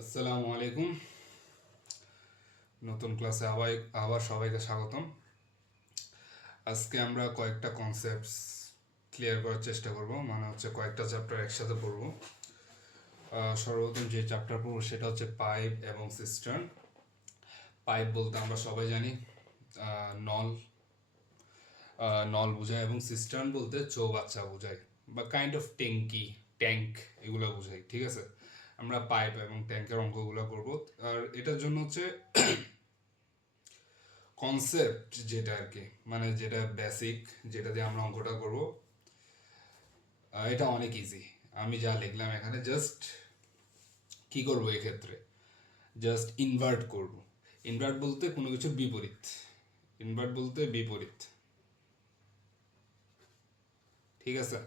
আসসালামু আলাইকুম। নতুন ক্লাসে আবার সবাইকে স্বাগতম। আজকে আমরা কয়েকটা কনসেপ্টস ক্লিয়ার করার চেষ্টা করব, মানে হচ্ছে কয়েকটা চ্যাপ্টার একসাথে পড়ব। সর্বপ্রথম যে চ্যাপ্টার পড়ব সেটা হচ্ছে পাইপ এবং সিস্টার্ন। পাইপ বলতে আমরা সবাই জানি নল নল বোঝায়, এবং সিস্টার্ন বলতে চৌবাচ্চা বোঝায় বা কাইন্ড অফ ট্যাঙ্ক এগুলো বোঝায়। ঠিক আছে, আমরা পাইপ এবং ট্যাঙ্কের অঙ্কগুলো করব। আর এটার জন্য হচ্ছে কনসেপ্ট যেটা আর কি, মানে যেটা বেসিক, যেটা দিয়ে আমরা অঙ্কটা করব, এটা অনেক ইজি। আমি যা লিখলাম এখানে জাস্ট কি করব, এক্ষেত্রে জাস্ট ইনভার্ট করব। ইনভার্ট বলতে কোনো কিছুর বিপরীত, ইনভার্ট বলতে বিপরীত। ঠিক আছে,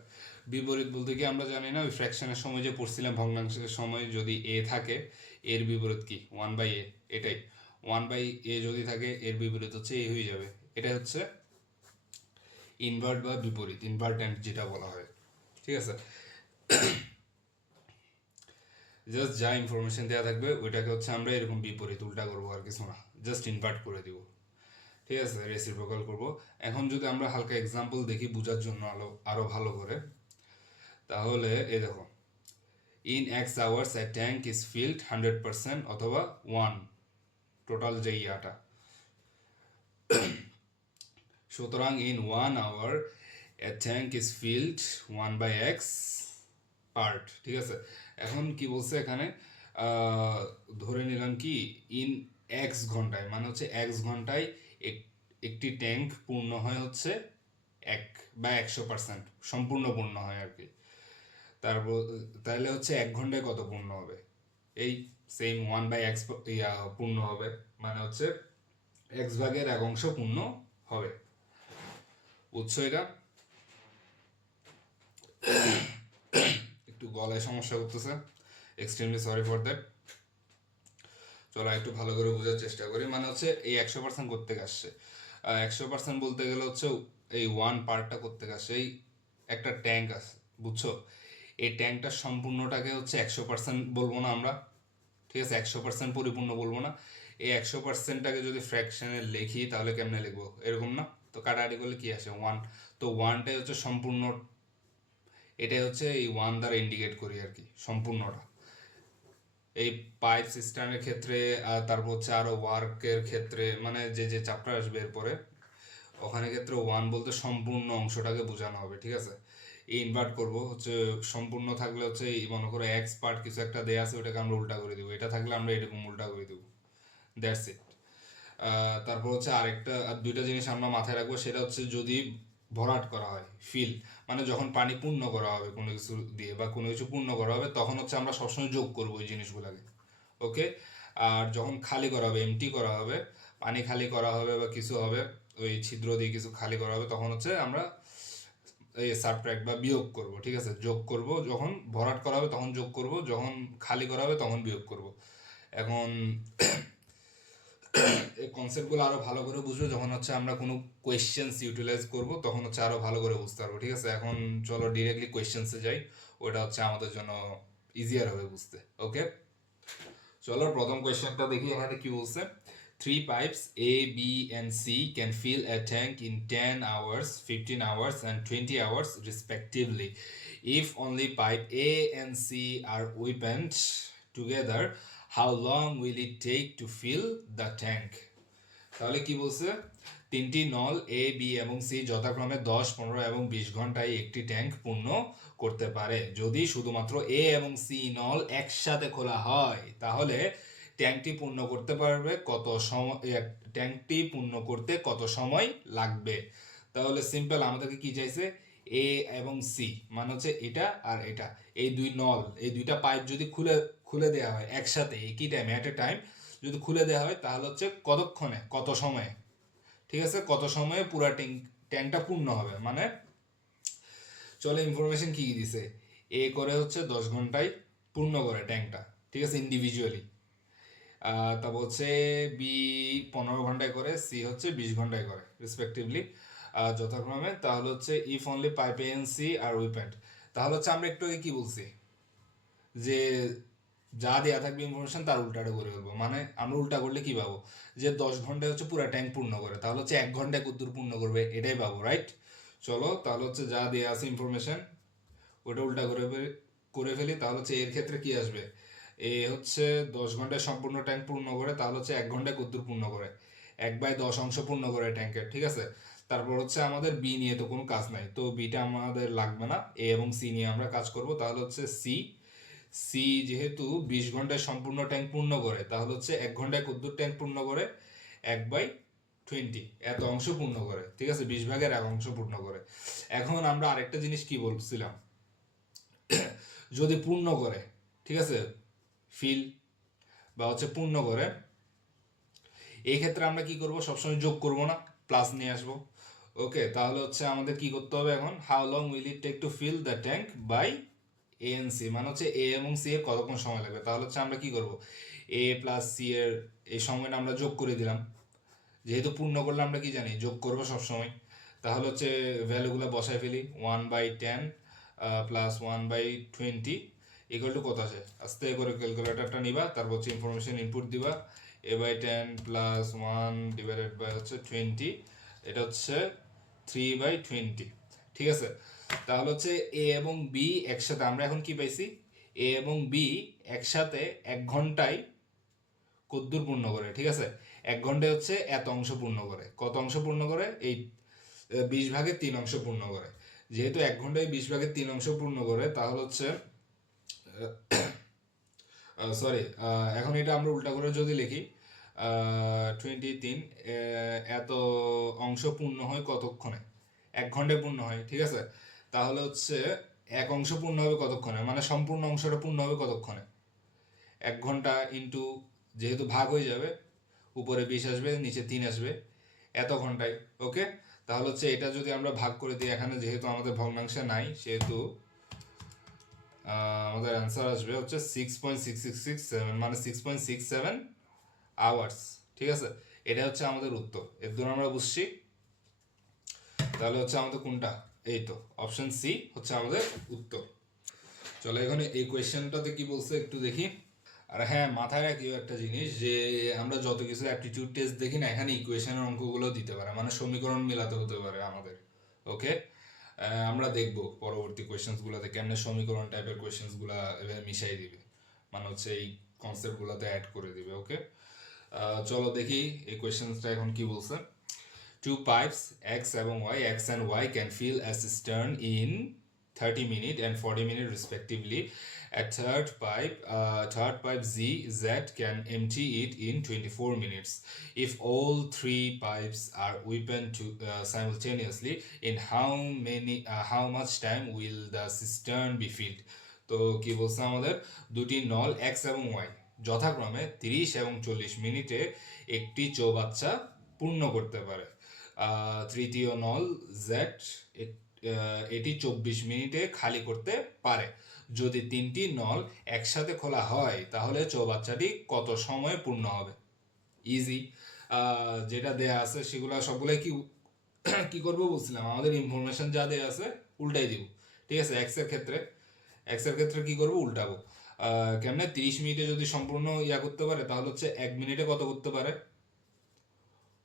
বিপরীত বলতে কি আমরা জানি না, ওই ফ্র্যাকশনের সময় যে পড়ছিলাম, ভগ্নাংশের সময় যদি এ থাকে এর বিপরীত কি, 1/a। এটাই 1/a যদি থাকে এর বিপরীত হচ্ছে এ হয়ে যাবে। এটা হচ্ছে ইনভার্ট বা বিপরীত, ইনভার্ট্যান্ট যেটা বলা হয়। ঠিক আছে, জাস্ট যা ইনফরমেশন দেওয়া থাকবে ওইটাকে হচ্ছে আমরা এরকম বিপরীত উল্টা করবো, আর কিছু না, জাস্ট ইনভার্ট করে দিব। ঠিক আছে, রেসিপ্রোকাল করব। এখন যদি আমরা হালকা এক্সাম্পল দেখি বোঝার জন্য আরো ভালো করে, তাহলে এই দেখো, in x hours A tank is field 100% অথবা 1 টোটাল যে ইয়াটা। সুতরাং in 1 hour A tank is field 1/x part. ঠিক আছে, এখন কি বলছে এখানে, ধরে নিলাম কি ইন এক্স ঘন্টায়, মানে হচ্ছে এক্স ঘন্টায় একটি ট্যাঙ্ক পূর্ণ হয় হচ্ছে 100% সম্পূর্ণ পূর্ণ হয় আর কি। তারপর তাহলে হচ্ছে 1 ঘন্টায় কত পূর্ণ হবে, এই সেম 1/x পূর্ণ হবে, মানে হচ্ছে এক্স ভাগের 1 অংশ পূর্ণ হবে। বুঝছো এটা? একটু গলায় সমস্যা করতেছে, এক্সট্রিমলি সরি ফর দ্যাট। চলো একটু ভালো করে বোঝার চেষ্টা করি। মানে হচ্ছে এই 100% করতে আসছে, 100% বলতে গেলে হচ্ছে এই ওয়ান পার্টটা করতে আসছে, এই একটা ট্যাঙ্ক আছে, বুঝছো? এই ট্যাঙ্কটার সম্পূর্ণটাকে হচ্ছে 100% বলবো না আমরা। ঠিক আছে, 100% পরিপূর্ণ বলবো না। এই 100%টাকে যদি ফ্র্যাকশনে লিখি তাহলে কেমনে লিখবো, এরকম না? তো কাটাকাটি করলে কি আসে, 1। তো ওয়ানটাই হচ্ছে সম্পূর্ণ, এটাই হচ্ছে এই ওয়ান দ্বারা ইন্ডিকেট করি আর কি, সম্পূর্ণটা। এই পাইপ সিস্টেমের ক্ষেত্রে, তারপর হচ্ছে আরো ওয়ার্কের ক্ষেত্রে, মানে যে যে চ্যাপ্টার আসবে এরপরে, ওখানে ক্ষেত্রে ওয়ান বলতে সম্পূর্ণ অংশটাকে বোঝানো হবে। ঠিক আছে, এই ইনভার্ট করব হচ্ছে সম্পূর্ণ থাকলে হচ্ছে এই মনে করো এক্স পার্ট কিছু একটা দেয়া আছে, ওটাকে আমরা উল্টা করে দিব, এটা থাকলে আমরা এরকম উল্টা করে দিব। That's it. তারপর হচ্ছে আর দুইটা জিনিস আমরা মাথায় রাখবো, সেটা হচ্ছে যদি ভরাট করা হয়, ফিল, মানে যখন পানি পূর্ণ করা হবে কোনো কিছু দিয়ে বা কোনো কিছু পূর্ণ করা হবে, তখন হচ্ছে আমরা সবসময় যোগ করবো ওই জিনিসগুলোকে। ওকে, আর যখন খালি করা হবে, এমটি করা হবে, পানি খালি করা হবে বা কিছু হবে, ওই ছিদ্র দিয়ে কিছু খালি করা হবে, তখন হচ্ছে আমরা এই সাবট্রাক্ট বা বিয়োগ করব। ঠিক আছে, যোগ করব, যখন ভরাট করা হবে তখন যোগ করব, যখন খালি করা হবে তখন বিয়োগ করব। এখন এই কনসেপ্টগুলো আরো ভালো করে বুঝবো যখন হচ্ছে আমরা কোনো কোয়েশ্চেন্স ইউটিলাইজ করব, তখন হচ্ছে আরো ভালো করে বুঝতে পারবো। ঠিক আছে, এখন চলো ডিরেক্টলি কোয়েশ্চেন্সে যাই, ওটা হচ্ছে আমাদের জন্য ইজিয়ার হবে বুঝতে। ওকে, চলো প্রথম কোয়েশ্চেনটা দেখি এখানে কি বলছে। Three pipes A, B and C can fill a tank in 10 hours, 15 hours and 20 hours respectively. If only pipe A and C are opened together, how long will it take to fill the tank? তাহলে কি বলছে, তিনটি নল এ, B এবং C যথাক্রমে 10, 15 এবং 20 ঘন্টায় একটি ট্যাঙ্ক পূর্ণ করতে পারে। যদি শুধুমাত্র এ এবং সি নল একসাথে খোলা হয়, তাহলে ট্যাঙ্কটি পূর্ণ করতে পারবে কত সময়, ট্যাঙ্কটি পূর্ণ করতে কত সময় লাগবে। তাহলে সিম্পল, আমাদেরকে কি চাইছে, এ এবং সি, মানে হচ্ছে এটা আর এটা, এই দুই নল, এই দুইটা পাইপ যদি খুলে খুলে দেওয়া হয় একসাথে একই টাইম, অ্যাট এ টাইম যদি খুলে দেওয়া হয়, তাহলে হচ্ছে কতক্ষণে, কত সময়ে। ঠিক আছে, কত সময়ে পুরা ট্যাঙ্কটা পূর্ণ হবে, মানে চলে ইনফরমেশন কি কি দিছে, এ করে হচ্ছে 10 ঘন্টায় পূর্ণ করে ট্যাঙ্কটা। ঠিক আছে, ইন্ডিভিজুয়ালি। তারপর হচ্ছে বি 15 ঘন্টায় করে, সি হচ্ছে 20 ঘন্টায় করে রেসপেক্টিভলি, যথাক্রমে। তাহলে হচ্ছে if only pipe A and C are opened, তাহলে হচ্ছে আমরা একটু আগে কি বলছি, যে যা দেওয়া থাকবে ইনফরমেশন তার উল্টাটা করে ফেলবো। মানে আমরা উল্টা করলে কি পাবো, যে 10 ঘন্টায় হচ্ছে পুরো ট্যাঙ্ক পূর্ণ করে, তাহলে হচ্ছে 1 ঘন্টায় কতদূর পূর্ণ করবে এটাই পাবো, রাইট? চলো তাহলে হচ্ছে যা দেওয়া আছে ইনফরমেশন ওটা উল্টা করে ফেলি। তাহলে হচ্ছে এর ক্ষেত্রে কি আসবে, এ হচ্ছে 10 ঘন্টায় সম্পূর্ণ ট্যাঙ্ক পূর্ণ করে, তাহলে হচ্ছে 1 ঘন্টায় কতদূর পূর্ণ করে, 1/10 অংশ পূর্ণ করে ট্যাঙ্কের, ঠিক আছে। তারপর হচ্ছে আমাদের বি নিয়ে তো কোনো কাজ নাই, তো বিটা আমাদের লাগবে না, এ এবং সি নিয়ে আমরা কাজ করব। তাহলে হচ্ছে সি, সি যেহেতু 20 ঘন্টায় সম্পূর্ণ ট্যাঙ্ক পূর্ণ করে, তাহলে হচ্ছে 1 ঘন্টায় কতদূর ট্যাঙ্ক পূর্ণ করে, 1/20 এত অংশ পূর্ণ করে, ঠিক আছে, 20/1 অংশ পূর্ণ করে। এখন আমরা আরেকটা জিনিস কি বলছিলাম, যদি পূর্ণ করে, ঠিক আছে, ফিল বা হচ্ছে পূর্ণ করে, এই ক্ষেত্রে আমরা কি করব, সবসময় যোগ করব না, প্লাস নিয়ে আসবো। ওকে, তাহলে হচ্ছে আমাদের কি করতে হবে এখন, how long will it take to fill the tank by A and C, মানে হচ্ছে এ এবং সি এর কতক্ষণ সময় লাগবে। তাহলে হচ্ছে আমরা কি করব, এ প্লাস সি এর এই সময়টা আমরা যোগ করে দিলাম, যেহেতু পূর্ণ করলে আমরা কি জানি যোগ করবো সবসময়। তাহলে হচ্ছে ভ্যালুগুলো বসায় ফেলি, 1/10 প্লাস 1/20 ইকুয়াল টু কত আসে, আস্তে করে ক্যালকুলেটারটা নিবা, তারপর হচ্ছে ইনফরমেশন ইনপুট দিবা, a/10 প্লাস 1 ডিভাইডেড বাই হচ্ছে 20, এটা হচ্ছে 3/20, ঠিক আছে। তাহলে হচ্ছে এ এবং বি একসাথে আমরা এখন কি পাইছি, এ এবং বি একসাথে 1 ঘন্টায় কদ্দূর পূর্ণ করে, ঠিক আছে, 1 ঘন্টায় হচ্ছে এত অংশ পূর্ণ করে, কত অংশ পূর্ণ করে, এই 20/3 অংশ পূর্ণ করে। যেহেতু 1 ঘন্টায় 20/3 অংশ পূর্ণ করে, তাহলে হচ্ছে সরি, এখন এটা আমরা উল্টা করে যদি লিখি, 23 এত অংশ পূর্ণ হয় কতক্ষণে, 1 ঘন্টায় পূর্ণ হয়, ঠিক আছে। তাহলে হচ্ছে এক অংশ পূর্ণ হবে কতক্ষণে, মানে সম্পূর্ণ অংশটা পূর্ণ হবে কতক্ষণে, 1 ঘন্টা ইন্টু, যেহেতু ভাগ হয়ে যাবে, উপরে 20 আসবে নিচে 3 আসবে, এত ঘন্টায়। ওকে, তাহলে হচ্ছে এটা যদি আমরা ভাগ করে দিই, এখানে যেহেতু আমাদের ভগ্নাংশে নাই, সেহেতু আমাদের অ্যান্সার আসবে হচ্ছে 6.6667, মানে 6.67 আওয়ার্স, ঠিক আছে। এটা হচ্ছে আমাদের উত্তর, এর দূর আমরা বুঝছি। তাহলে হচ্ছে আমাদের কোনটা, এই তো অপশন সি হচ্ছে আমাদের উত্তর। চলো এখানে এই কোয়েশ্চেনটাতে কি বলছে একটু দেখি। আর হ্যাঁ, মাথায় রাখিও একটা জিনিস, যে আমরা যত কিছু অ্যাপটিটিউড টেস্ট দেখি না, এখানে ইকুয়েশনের অঙ্কগুলো দিতে পারে, মানে সমীকরণ মিলাতে হতে পারে আমাদের। ওকে, আমরা দেখব পরবর্তী কোয়েশ্চেন্সগুলোতে কেমনে সমীকরণ টাইপের কোয়েশ্চেন্সগুলো এভাবে মিশাই দিবে, মানে হচ্ছে এই কনসেপ্টগুলোতে অ্যাড করে দিবে। ওকে, চলো দেখি এই কোয়েশ্চেন্সটা এখন কি বলছে। Two pipes X এবং Y, X and Y can fill a cistern in 30 minutes and 40 minutes respectively. A third pipe Z can empty it in 24 minutes. If all three pipes are opened simultaneously, in how much time will the cistern be filled? তো কি বলছে আমাদের, দুটি নল X এবং Y যথাক্রমে 30 এবং 40 মিনিটে একটি চৌবাচ্চা পূর্ণ করতে পারে। তৃতীয় নল জেড এটি 24 মিনিটে খালি করতে পারে। যদি তিনটি নল একসাথে খোলা হয়, তাহলে চৌবাচ্চাটি কত সময়ে পূর্ণ হবে? ইজি, যেটা দেয়া আছে সেগুলো সবগুলাই কি কি করবো বলছিলাম, আমাদের ইনফরমেশন যা দেয়া আছে উল্টাই দিব, ঠিক আছে। এক্স এর ক্ষেত্রে কি করবো, উল্টাবো। কেমনে, 30 মিনিটে যদি সম্পূর্ণ ইয়া করতে পারে, তাহলে হচ্ছে 1 মিনিটে কত করতে পারে,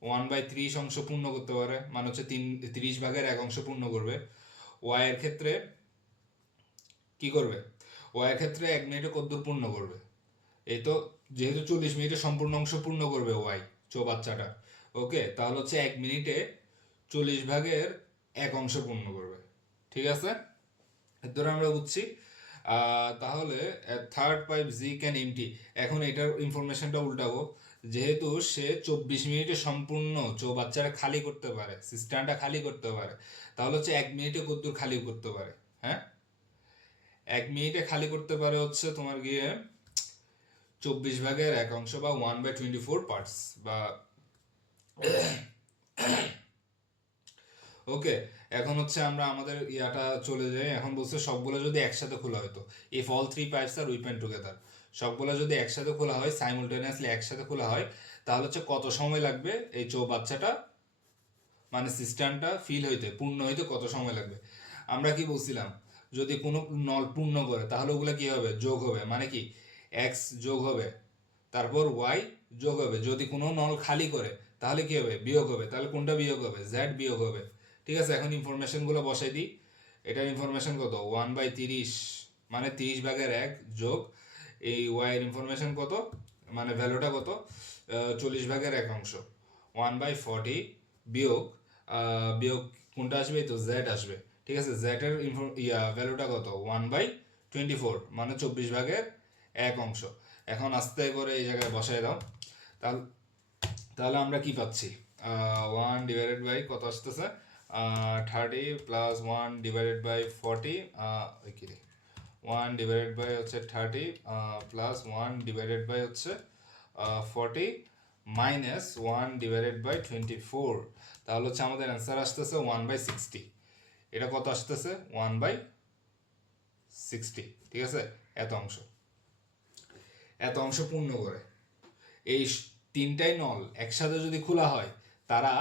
1/30 অংশ পূর্ণ করতে পারে, মানে হচ্ছে 30/1 অংশ পূর্ণ করবে। ওয়াই এর ক্ষেত্রে কি করবে, ওয়াই এর ক্ষেত্রে 1 মিনিটে কতদূর পূর্ণ করবে, এই তো যেহেতু 40 মিনিটে সম্পূর্ণ অংশ পূর্ণ করবে ওয়াই চৌবাচ্চাটা। ওকে, তাহলে হচ্ছে 1 মিনিটে 40/1 অংশ পূর্ণ করবে, ঠিক আছে। এর ধরে আমরা বুঝছি। তাহলে third pipe G can empty, এখন এটার ইনফরমেশনটা উল্টাবো, যেহেতু সে 24 মিনিটে সম্পূর্ণ চৌবাচ্চাটা খালি করতে পারে, সিস্টেমটা খালি করতে পারে, তাহলে হচ্ছে 1 মিনিটে কতদূর খালি করতে পারে, হ্যাঁ, 1 মিনিটে খালি করতে পারে হচ্ছে তোমার গিয়ে 24/1 অংশ, বা 1/24 পার্টস, বা ওকে। এখন হচ্ছে আমরা আমাদের ইয়াটা চলে যাই, এখন বলছে সবগুলো যদি একসাথে খোলা হতো, if all three pipes are open together, সবগুলো যদি একসাথে খোলা হয়, সাইমultaneously একসাথে খোলা হয়, তাহলে হচ্ছে কত সময় লাগবে এই চৌবাচ্চাটা, মানে সিস্টেমটা ফিল হইতে, পূর্ণ হইতে কত সময় লাগবে। আমরা কি বলছিলাম, যদি কোনো নল পূর্ণ করে, তাহলে ওগুলো কি হবে, যোগ হবে, মানে কি এক্স যোগ হবে, তারপর ওয়াই যোগ হবে। যদি কোনো নল খালি করে তাহলে কি হবে? বিয়োগ হবে। তাহলে কোনটা বিয়োগ হবে? জেড বিয়োগ হবে। ঠিক আছে, এখন ইনফরমেশনগুলো বসাই দিই। এটার ইনফরমেশন কত? 1/30, মানে 30/1 যোগ এই ওয়াইয়ের ইনফরমেশন কত, মানে ভ্যালুটা কত? 40/1 1/40 বিয়োগ বিয়োগ কোনটা আসবে? তো জেড আসবে। ঠিক আছে, জেড এর ভ্যালুটা কত? 1/24, মানে 24/1। এখন আস্তে করে এই জায়গায় বসাই দাও। তাহলে তাহলে আমরা কি পাচ্ছি? 1/, কত আসতেছে? 30 প্লাস 1/40, কি রে, 1/ হচ্ছে 30 প্লাস 1/ হচ্ছে 40 মাইনাস 1/24। তাহলে হচ্ছে আমাদের অ্যান্সার আসতেছে 1/60। এটা কত আসতেছে? 1/60। ঠিক আছে, এত অংশ পূর্ণ করে। এই তিনটাই নল একসাথে যদি খোলা হয়, তারা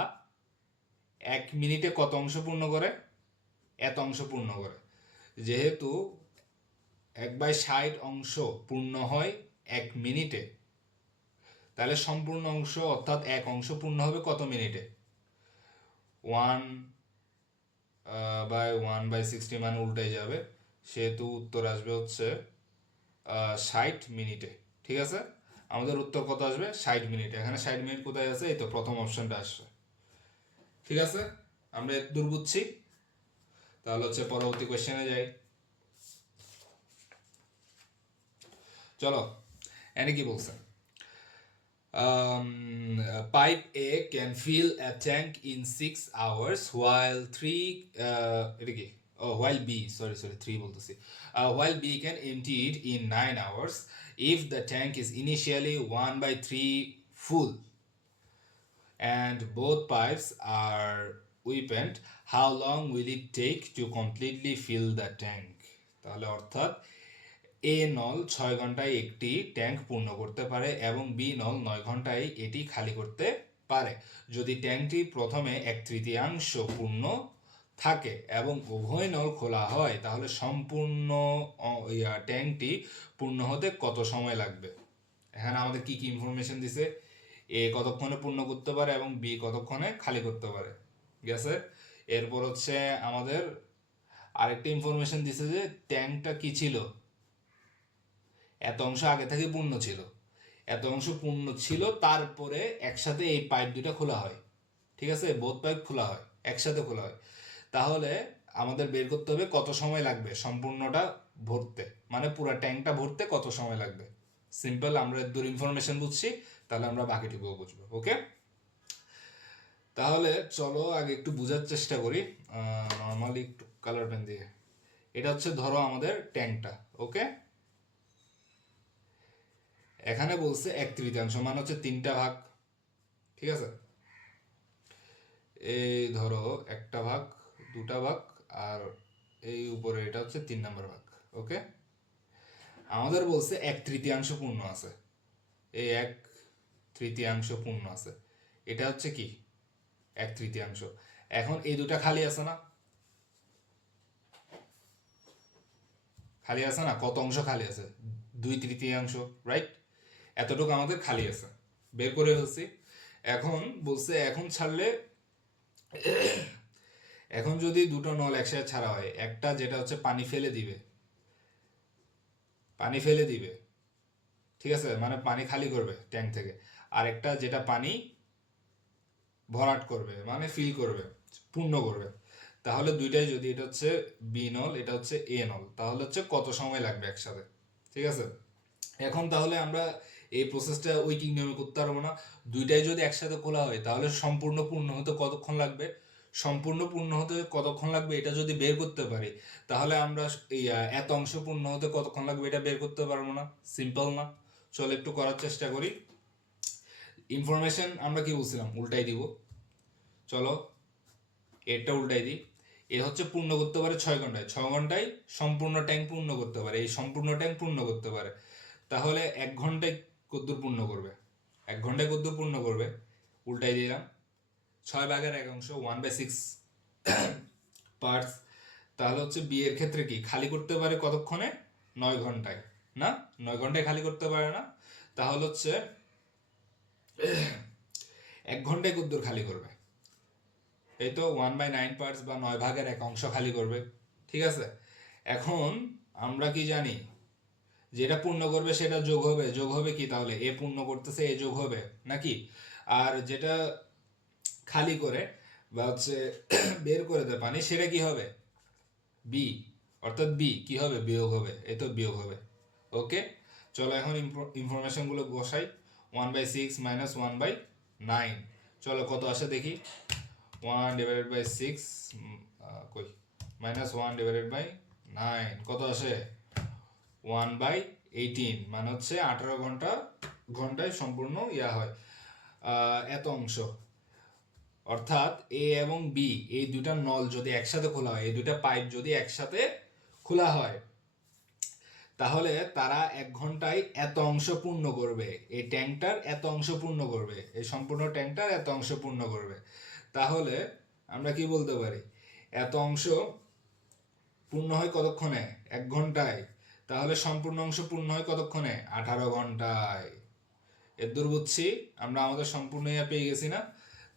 1 মিনিটে কত অংশ পূর্ণ করে? এত অংশ পূর্ণ করে। যেহেতু 1/60 অংশ পূর্ণ হয় 1 মিনিটে, তাহলে সম্পূর্ণ অংশ অর্থাৎ এক অংশ পূর্ণ হবে কত মিনিটে? 1/1/60, মানে উল্টে যাবে, সেহেতু উত্তর আসবে হচ্ছে 60 মিনিটে। ঠিক আছে, আমাদের উত্তর কত আসবে? 60 মিনিটে। এখানে 60 মিনিট কোথায় আছে? এই তো প্রথম অপশনটা আসছে। ঠিক আছে, আমরা দূর বুঝছি। তাহলে হচ্ছে পরবর্তী কোয়েশ্চেনে যাই। চলো, এনে কি বলছে? Pipe A can fill a tank in 6 hours while 3 এটা কি? While B, sorry 3 বলতেছি, while B can empty it in 9 hours if the tank is initially 1/3 full and both pipes are opened, how long will it take to completely fill the tank? তাহলে অর্থাৎ এ নল 6 ঘন্টায় একটি tank পূর্ণ করতে পারে এবং বি নল 9 ঘন্টায় এটি খালি করতে পারে। যদি ট্যাঙ্কটি প্রথমে 1/3 পূর্ণ থাকে এবং উভয় নল খোলা হয়, তাহলে সম্পূর্ণ ট্যাঙ্কটি পূর্ণ হতে কত সময় লাগবে? এখানে আমাদের কি কি ইনফরমেশন দিছে? এ কতক্ষণে পূর্ণ করতে পারে এবং বি কতক্ষণে খালি করতে পারে। গেছে? এরপর হচ্ছে আমাদের আরেকটা ইনফরমেশন দিছে যে ট্যাঙ্কটা কি ছিল? এত অংশ আগে থেকে পূর্ণ ছিল, এত অংশ পূর্ণ ছিল, তারপরে একসাথে এই পাইপ দুটা খোলা হয়। ঠিক আছে, বোথ পাইপ খোলা হয়, একসাথে খোলা হয়। তাহলে আমাদের বের করতে হবে কত সময় লাগবে সম্পূর্ণটা ভরতে, মানে পুরো ট্যাঙ্কটা ভরতে কত সময় লাগবে। সিম্পল, আমরা দূর ইনফরমেশন বুঝছি, তাহলে আমরা বাকিটুকুও বুঝবো। ওকে, তাহলে চলো আগে একটু বোঝার চেষ্টা করি নর্মালি একটু কালার পেন দিয়ে। এটা হচ্ছে ধরো আমাদের ট্যাঙ্কটা। ওকে, এখানে বলছে 1/3, মানে হচ্ছে 3টা ভাগ। ঠিক আছে, এই ধরো 1টা ভাগ, 2টা ভাগ, আর এই উপরে এটা হচ্ছে 3 নম্বর ভাগ। ওকে, আমাদের বলছে 1/3 পূর্ণ আছে, এই 1/3 পূর্ণ আছে, এটা হচ্ছে কি 1/3। এখন এই দুটা খালি আছে না? খালি আছে না? কত অংশ খালি আছে? 2/3, রাইট? এতটুকু আমাদের খালি আছে, বের করে ফেলছি। এখন বলছে এখন ছাড়লে, এখন যদি দুটো নল একসাথে ছাড়া হয়, একটা যেটা হচ্ছে পানি ফেলে দিবে, পানি ফেলে দিবে, ঠিক আছে, মানে পানি খালি করবে ট্যাঙ্ক থেকে, আর একটা যেটা পানি ভরাট করবে, মানে ফিল করবে, পূর্ণ করবে। তাহলে দুইটাই যদি, এটা হচ্ছে বি নল, এটা হচ্ছে এ নল, তাহলে হচ্ছে কত সময় লাগবে একসাথে। ঠিক আছে, এখন তাহলে আমরা এই প্রসেসটা উইকিং নিয়মে করতে পারবো না। দুইটাই যদি একসাথে খোলা হয়, তাহলে সম্পূর্ণ পূর্ণ হতে কতক্ষণ লাগবে, সম্পূর্ণ পূর্ণ হতে কতক্ষণ লাগবে এটা যদি বের করতে পারি, তাহলে আমরা এই এত অংশ পূর্ণ হতে কতক্ষণ লাগবে এটা বের করতে পারবো না? সিম্পল না? চলো একটু করার চেষ্টা করি। ইনফরমেশন আমরা কি বলছিলাম? উল্টাই দিব। চলো এটা উল্টাই দিই। এ হচ্ছে পূর্ণ করতে পারে 6 ঘন্টায়, 6 ঘন্টায় সম্পূর্ণ ট্যাঙ্ক পূর্ণ করতে পারে, এই সম্পূর্ণ ট্যাঙ্ক পূর্ণ করতে পারে। তাহলে 1 ঘন্টায় কদ্দূর পূর্ণ করবে? 1 ঘন্টায় কদ্দূর পূর্ণ করবে? উল্টাই দিলাম, 6/1, 1/6 পার্টস। তাহলে হচ্ছে বি এর ক্ষেত্রে কি খালি করতে পারে কতক্ষণে? 9 ঘন্টায়। না, 9 ঘন্টায় খালি করতে পারে না। তাহলে হচ্ছে 1 ঘন্টায় কতদূর খালি করবে? এই তো 1/9 পার্টস বা 9 ভাগের 1 অংশ খালি করবে। ঠিক আছে, এখন আমরা কি জানি, যেটা পূর্ণ করবে সেটা যোগ হবে। যোগ হবে কি তাহলে? এ পূর্ণ করতেছে, এ যোগ হবে নাকি? আর যেটা খালি করে বা হচ্ছে বের করে দেয় পানি, সেটা কি হবে? বি, অর্থাৎ বি কি হবে? বিয়োগ হবে। এই তো বিয়োগ হবে। ওকে, চলো এখন ইনফরমেশনগুলো বসাই। 1/6 মাইনাস 1/9, চলো কত আসে দেখি। 1/6 কই, -1/9 কত আসে? 1/18, মানে হচ্ছে 18 ঘন্টায় সম্পূর্ণ ইয়া হয়, এত অংশ। অর্থাৎ এ এবং বি এই দুইটা নল যদি একসাথে খোলা হয়, এই দুইটা পাইপ যদি একসাথে খোলা হয়, তাহলে তারা 1 ঘন্টায় এত অংশ পূর্ণ করবে। এই ট্যাঙ্কটার এত অংশ পূর্ণ করবে, এই সম্পূর্ণ ট্যাঙ্কটার এত অংশ পূর্ণ করবে। তাহলে আমরা কি বলতে পারি? এত অংশ পূর্ণ হয় কতক্ষণে? 1 ঘন্টায়। তাহলে সম্পূর্ণ অংশ পূর্ণ হয় কতক্ষণে? 18 ঘন্টায়। এর দূর বুঝছি আমরা আমাদের সম্পূর্ণ ইয়া পেয়ে গেছি না?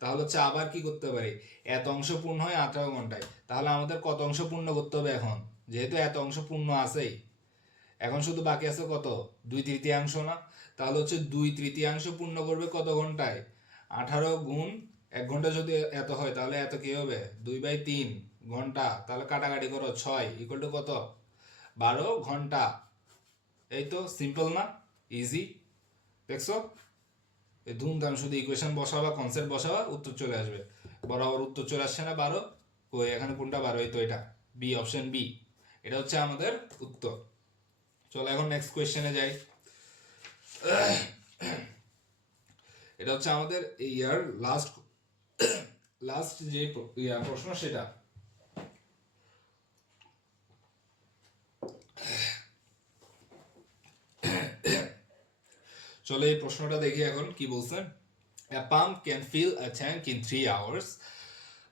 তাহলে হচ্ছে আবার কি করতে পারি? এত অংশ পূর্ণ হয় 18 ঘন্টায়, তাহলে আমাদের কত অংশ পূর্ণ করতে হবে এখন? যেহেতু এত অংশ পূর্ণ আছেই, এখন শুধু বাকি আছে কত? 2/3 না? তাহলে হচ্ছে 2/3 পূর্ণ করবে কত ঘন্টায়? 18 গুণ 1 ঘন্টা যদি এত হয়, তাহলে এত কি হবে? 2/3 ঘন্টা। তাহলে কাটাকাটি করো, 6 ইকুয়াল টু কত? 12 ঘন্টা। এই তো সিম্পল না? ইজি, দেখছো? এই ধুমধাম শুধু ইকুয়েশন বসাবা, কনসেপ্ট বসাবা, উত্তর চলে আসবে। বরাবর উত্তর চলে আসছে না 12? কই, এখানে কোনটা 12? এই তো এটা বি, অপশন বি, এটা হচ্ছে আমাদের উত্তর। চলো এখন নেক্সট কোয়েশ্চেনে যাই। এটা হচ্ছে আমাদের ইয়ার লাস্ট যে প্রশ্ন সেটা। চলো এই প্রশ্নটা দেখি এখন কি বলছে। A pump can fill a tank in 3 hours.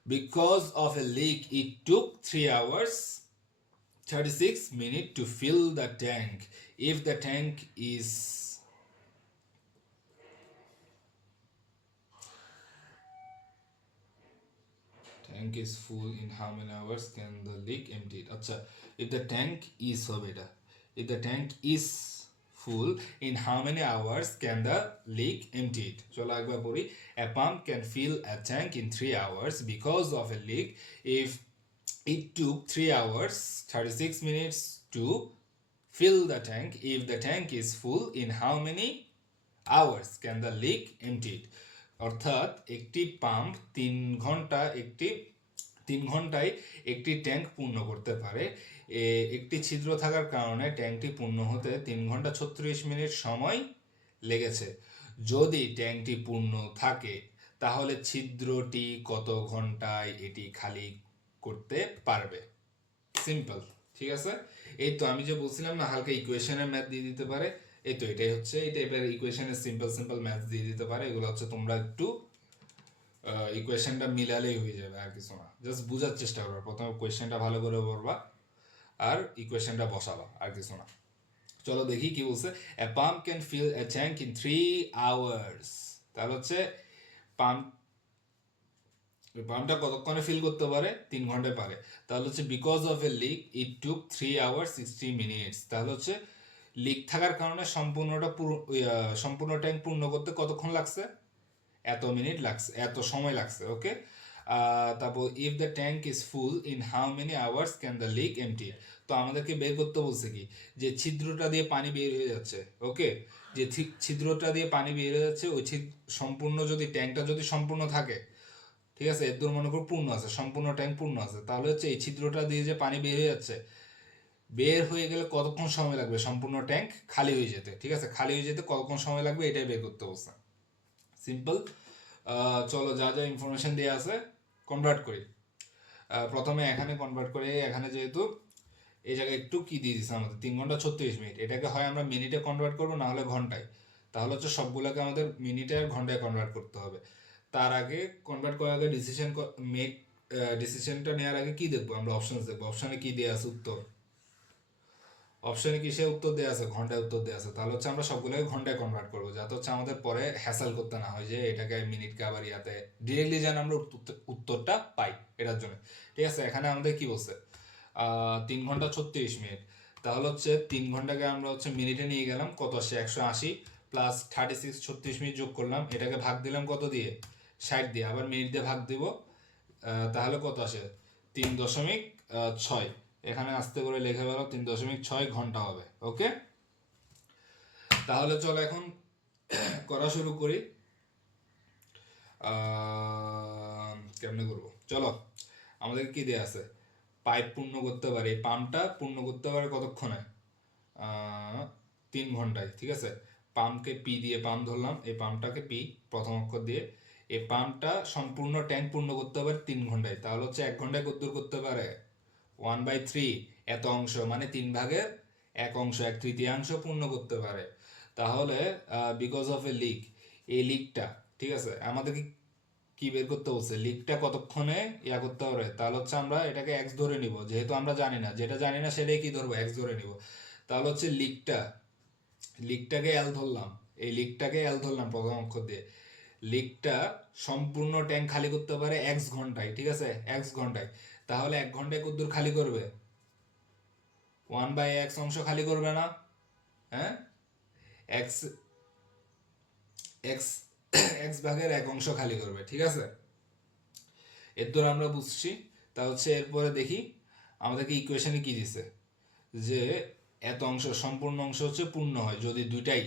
Because of a leak, it took 3 hours 36 minutes to fill the tank. If the tank is full, in how many hours can the leak emptied? আচ্ছা, if the tank is হবে এটা, if the tank is full, in how many hours can the leak emptied? চলো একবার পড়ি। A pump can fill a tank in 3 hours because of a leak. If it took 3 hours 36 minutes to fill the tank, if the tank is full, in how many hours can the leak emptied? অর্থাৎ একটি pump 3 ঘন্টায় একটি tank পূর্ণ করতে পারে। একটি ছিদ্র থাকার কারণে ট্যাঙ্কটি পূর্ণ হতে 3 ঘন্টা 36 মিনিট সময় লেগেছে। যদি ট্যাঙ্কটি পূর্ণ থাকে, তাহলে ছিদ্রটি কত ঘন্টায় এটি খালি করতে পারবে? সিম্পল, ঠিক আছে। এই তো আমি যে বলছিলাম না, হালকা ইকুয়েশনের ম্যাথ দিয়ে দিতে পারে। এই তো এটাই হচ্ছে, এই টাইপের ইকুয়েশনের সিম্পল ম্যাথ দিয়ে দিতে পারে। এগুলো হচ্ছে তোমরা একটু ইকুয়েশনটা মিলালেই হয়ে যাবে, আর কিছু না। জাস্ট বোঝার চেষ্টা করবা, প্রথমে কোয়েশ্চেনটা ভালো করে পড়বা আর ইকুয়েশনটা বসাবা, আর কিছু না। চলো দেখি কি বলছে। A pump can fill a tank in 3 hours. তাহলে হচ্ছে পাম্পটা কতক্ষণে ফিল করতে পারে? 3 ঘন্টায় পারে। তাহলে হচ্ছে because of A leak it took 3 hours 60 minutes. তাহলে হচ্ছে লিক থাকার কারণে সম্পূর্ণ ট্যাঙ্ক পূর্ণ করতে কতক্ষণ লাগছে? এত মিনিট লাগছে, এত সময় লাগছে। ওকে, তারপর if the tank is full, in how many hours can the leak empty? তো আমাদেরকে বের করতে বলছে কি, যে ছিদ্রটা দিয়ে পানি বের হয়ে যাচ্ছে। ওকে, যে ছিদ্রটা দিয়ে পানি বের হয়ে যাচ্ছে, ওই সম্পূর্ণ যদি ট্যাঙ্কটা যদি সম্পূর্ণ থাকে, ঠিক আছে, এর দূর মনে করো পূর্ণ আছে, সম্পূর্ণ ট্যাঙ্ক পূর্ণ আছে, তাহলে হচ্ছে এই ছিদ্রটা দিয়ে যে পানি বের হয়ে যাচ্ছে, বের হয়ে গেলে কতক্ষণ সময় লাগবে সম্পূর্ণ ট্যাঙ্ক খালি হয়ে যেতে? ঠিক আছে, খালি হয়ে যেতে কতক্ষণ সময় লাগবে, এটাই বের করতে বলছে। সিম্পল। চলো যা যা ইনফরমেশন দেওয়া আছে কনভার্ট করি। প্রথমে এখানে কনভার্ট করে, এখানে যেহেতু এই জায়গায় একটু কি দিয়ে দিচ্ছে আমাদের 3 ঘন্টা 36 মিনিট, এটাকে হয় আমরা মিনিটে কনভার্ট করবো, না হলে ঘন্টায়। তাহলে হচ্ছে সবগুলোকে আমাদের মিনিটে আর ঘন্টায় কনভার্ট করতে হবে। তার আগে কনভার্ট করার আগে ডিসিশনটা নেওয়ার আগে কি দেখবো আমরা? অপশনস দেখবো। অপশনে কি দেওয়া আছে উত্তর? অপশনে কিসে উত্তর দেওয়া আছে, ঘন্টায় উত্তর দেওয়া আছে, তাহলে হচ্ছে আমরা সবগুলোকে ঘন্টায় কনভার্ট করবো, যাতে হচ্ছে আমাদের পরে হ্যাসেল করতে না হয় যে এটাকে মিনিটকে আবার ইয়াতে, ডিরেক্টলি যেন আমরা উত্তরটা পাই এটার জন্য। ঠিক আছে, এখানে আমাদের কি বলছে 3 ঘন্টা 36 মিনিট, তাহলে হচ্ছে 3 ঘন্টাকে আমরা হচ্ছে মিনিটে নিয়ে গেলাম, কত আসছে 180 প্লাস 36 36 মিনিট যোগ করলাম, এটাকে ভাগ দিলাম কত দিয়ে 60 দিয়ে, আবার মিনিট দিয়ে ভাগ দিব, তাহলে কত আসে 3.6, এখানে আস্তে করে লিখে ফেলো 3.6 ঘন্টা হবে। ওকে, তাহলে চলো এখন করা শুরু করি। কেমনে করবো, চলো আমাদের কি দেয়া আছে, পাইপ পূর্ণ করতে পারে, এই পাম্পটা পূর্ণ করতে পারে কতক্ষণে 3 ঘন্টায়। ঠিক আছে, পাম্পকে পি দিয়ে পাম্প ধরলাম, এই পাম্পটাকে পি প্রথম অক্ষর দিয়ে, এই পাম্পটা সম্পূর্ণ ট্যাঙ্ক পূর্ণ করতে পারে 3 ঘন্টায়, তাহলে হচ্ছে 1 ঘন্টায় কতদূর করতে পারে 1/3, এত অংশ মানে 3/1 অংশ, 1/3 পূর্ণ করতে পারে। তাহলে বিকজ অফ এ লিক, এই লিকটা, ঠিক আছে, আমাদেরকে কি বের করতে বলছে, লিকটা কতক্ষণে ইয়া করতে হবে, তাহলে হচ্ছে আমরা এটাকে এক্স ধরে নিব, যেহেতু আমরা জানি না, যেটা জানি না সেটাই কি ধরবো, এক্স ধরে নিব। তাহলে হচ্ছে লিকটাকে এল ধরলাম, এই লিকটাকে এল ধরলাম প্রথম অক্ষর দিয়ে, লিকটা সম্পূর্ণ ট্যাঙ্ক খালি করতে পারে এক্স ঘন্টায়। ঠিক আছে, এক্স ঘন্টায়, তাহলে 1 ঘন্টায় কতদূর খালি করবে 1/x অংশ খালি করবে না, হ্যাঁ, এক্স এক্স এক্স ভাগের 1 অংশ খালি করবে। ঠিক আছে, এর দ্বারা আমরা বুঝছি। তা হচ্ছে এরপরে দেখি আমাদেরকে ইকুয়েশনে কি দিছে, যে এত অংশ সম্পূর্ণ অংশ হচ্ছে পূর্ণ হয় যদি দুইটাই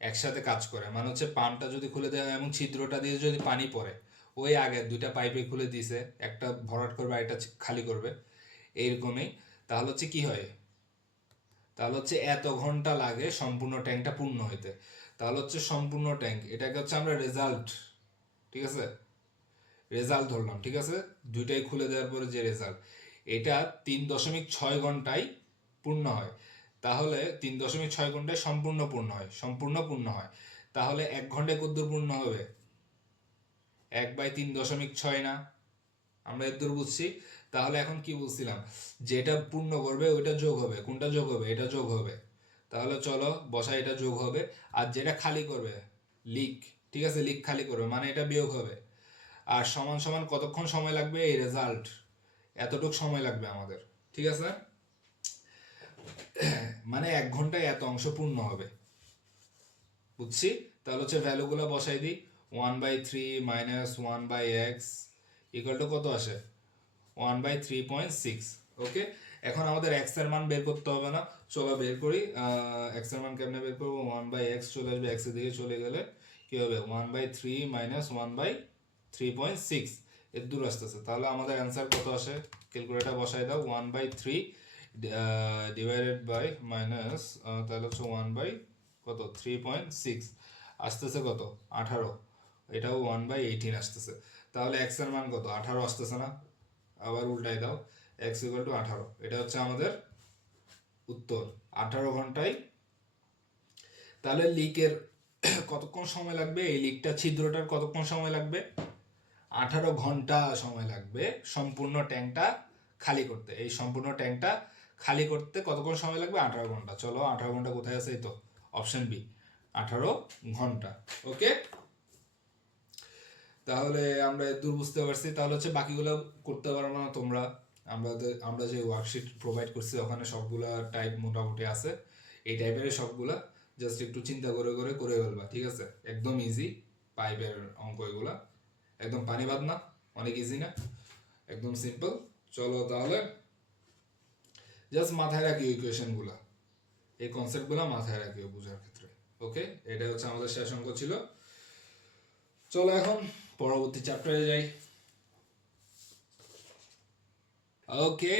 একসাথে কাজ করে, মানে হচ্ছে পাম্পটা যদি খুলে দেওয়া হয় এবং ছিদ্রটা দিয়ে যদি পানি পড়ে, ওই আগে দুইটা পাইপে খুলে দিছে, একটা ভরাট করবে আর একটা খালি করবে এইরকমই, তাহলে হচ্ছে কি হয়, তাহলে হচ্ছে এত ঘন্টা লাগে সম্পূর্ণ ট্যাঙ্কটা পূর্ণ হইতে। তাহলে হচ্ছে সম্পূর্ণ ট্যাঙ্ক, এটাকে হচ্ছে আমরা রেজাল্ট, ঠিক আছে, রেজাল্ট ধরলাম। ঠিক আছে, দুইটাই খুলে দেওয়ার পরে যে রেজাল্ট, এটা 3.6 ঘন্টায় পূর্ণ হয়। তাহলে 3.6 ঘন্টায় সম্পূর্ণ পূর্ণ হয়। তাহলে 1 ঘন্টায় কতদূর পূর্ণ হবে 1/3.6 না, আমরা এর দূর বুঝছি। তাহলে এখন কি বলছিলাম, যেটা পূর্ণ করবে ওইটা যোগ হবে, কোনটা যোগ হবে, এটা যোগ হবে। তাহলে চলো বসা, এটা যোগ হবে, আর যেটা খালি করবে লিক, ঠিক আছে, লিক খালি করবে মানে এটা বিয়োগ হবে, আর সমান সমান কতক্ষণ সময় লাগবে, এই রেজাল্ট এতটুকু সময় লাগবে আমাদের। ঠিক আছে, মানে 1 ঘন্টায় এত অংশ পূর্ণ হবে, বুঝছি। তাহলে হচ্ছে ভ্যালুগুলো বসাই দিই, 1/3 মাইনাস 1/x ইকুয়াল টু কত আসে 1/3.6। ওকে, এখন আমাদের x এর মান বের করতে হবে না, চলো বের করি। x এর মান কেমনে বের করবো, 1/x চলে আসবে, x এর দিকে চলে গেলে কি হবে 1/3 মাইনাস 1/3.6, এর দূর আসতেছে, তাহলে আমাদের অ্যান্সার কত আসে, ক্যালকুলেটার বসাই দাও, 1/3 ডিভাইডেড বাই মাইনাস, তাহলে হচ্ছে 1/কত 3.6 আসতেছে কত 18, এটাও 1/18 আসতেছে। তাহলে x এর মান কত 18 আসতেছে না, আবার উল্টাই দাও, x ইকুয়াল টু 18, এটা হচ্ছে আমাদের উত্তর 18 ঘন্টায়। তাহলে লিকের কতক্ষণ সময় লাগবে, এই লিকটা ছিদ্রটার কতক্ষণ সময় লাগবে 18 ঘন্টা সময় লাগবে সম্পূর্ণ ট্যাঙ্কটা খালি করতে, এই সম্পূর্ণ ট্যাঙ্কটা খালি করতে কতক্ষণ সময় লাগবে 18 ঘন্টা। চলো 18 ঘন্টা কোথায় আছে, এই তো অপশন বি 18 ঘন্টা। ওকে, তাহলে আমরা দূর বুঝতে পারছি। তাহলে হচ্ছে বাকিগুলো করতে পারবো না তোমরা, আমরা যে ওয়ার্কশিট প্রোভাইড করছি ওখানে সবগুলা টাইপ মোটামুটি আছে, এই টাইপের সবগুলা জাস্ট একটু চিন্তা করে করে করে ফেলবা। ঠিক আছে, একদম ইজি, পাইপের অঙ্ক এগুলা একদম পানি বাদ না, অনেক ইজি না, একদম সিম্পল। চলো তাহলে জাস্ট মাথায় রাখি ইকুয়েশনগুলা, এই কনসেপ্টগুলো মাথায় রাখিও বোঝার ক্ষেত্রে। ওকে, এটা হচ্ছে আমাদের শেষ অঙ্ক ছিল। চলো এখন পরবর্তী চ্যাপ্টারে যাই। ওকে,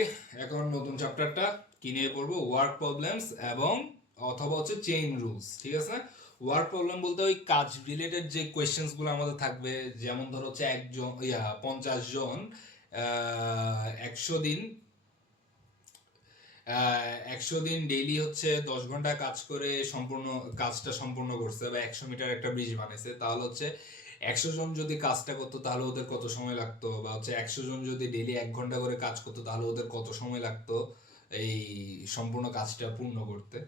এখন নতুন চ্যাপ্টারটা কি নিয়ে পড়বো, ওয়ার্ক প্রবলেমস এবং অথবা হচ্ছে চেইন রুলস। ঠিক আছে, ওয়ার্ক প্রবলেম বলতে ওই কাজ রিলেটেড যে কোয়েশ্চেন্স গুলো আমাদের থাকবে, যেমন ধরো হচ্ছে 50 জন 100 দিন 100 দিন ডেইলি হচ্ছে 10 ঘন্টা কাজ করে কাজটা সম্পূর্ণ করছে, বা 100 মিটার একটা ব্রিজ বানাইছে, তাহলে হচ্ছে 100 জন যদি কাজটা করতো তাহলে ওদের কত সময় লাগতো, বা হচ্ছে 100 জন যদি ডেইলি 1 ঘন্টা করে কাজ করতো তাহলে ওদের কত সময় লাগতো, এই সম্পূর্ণ কাজটা পূর্ণ করতে,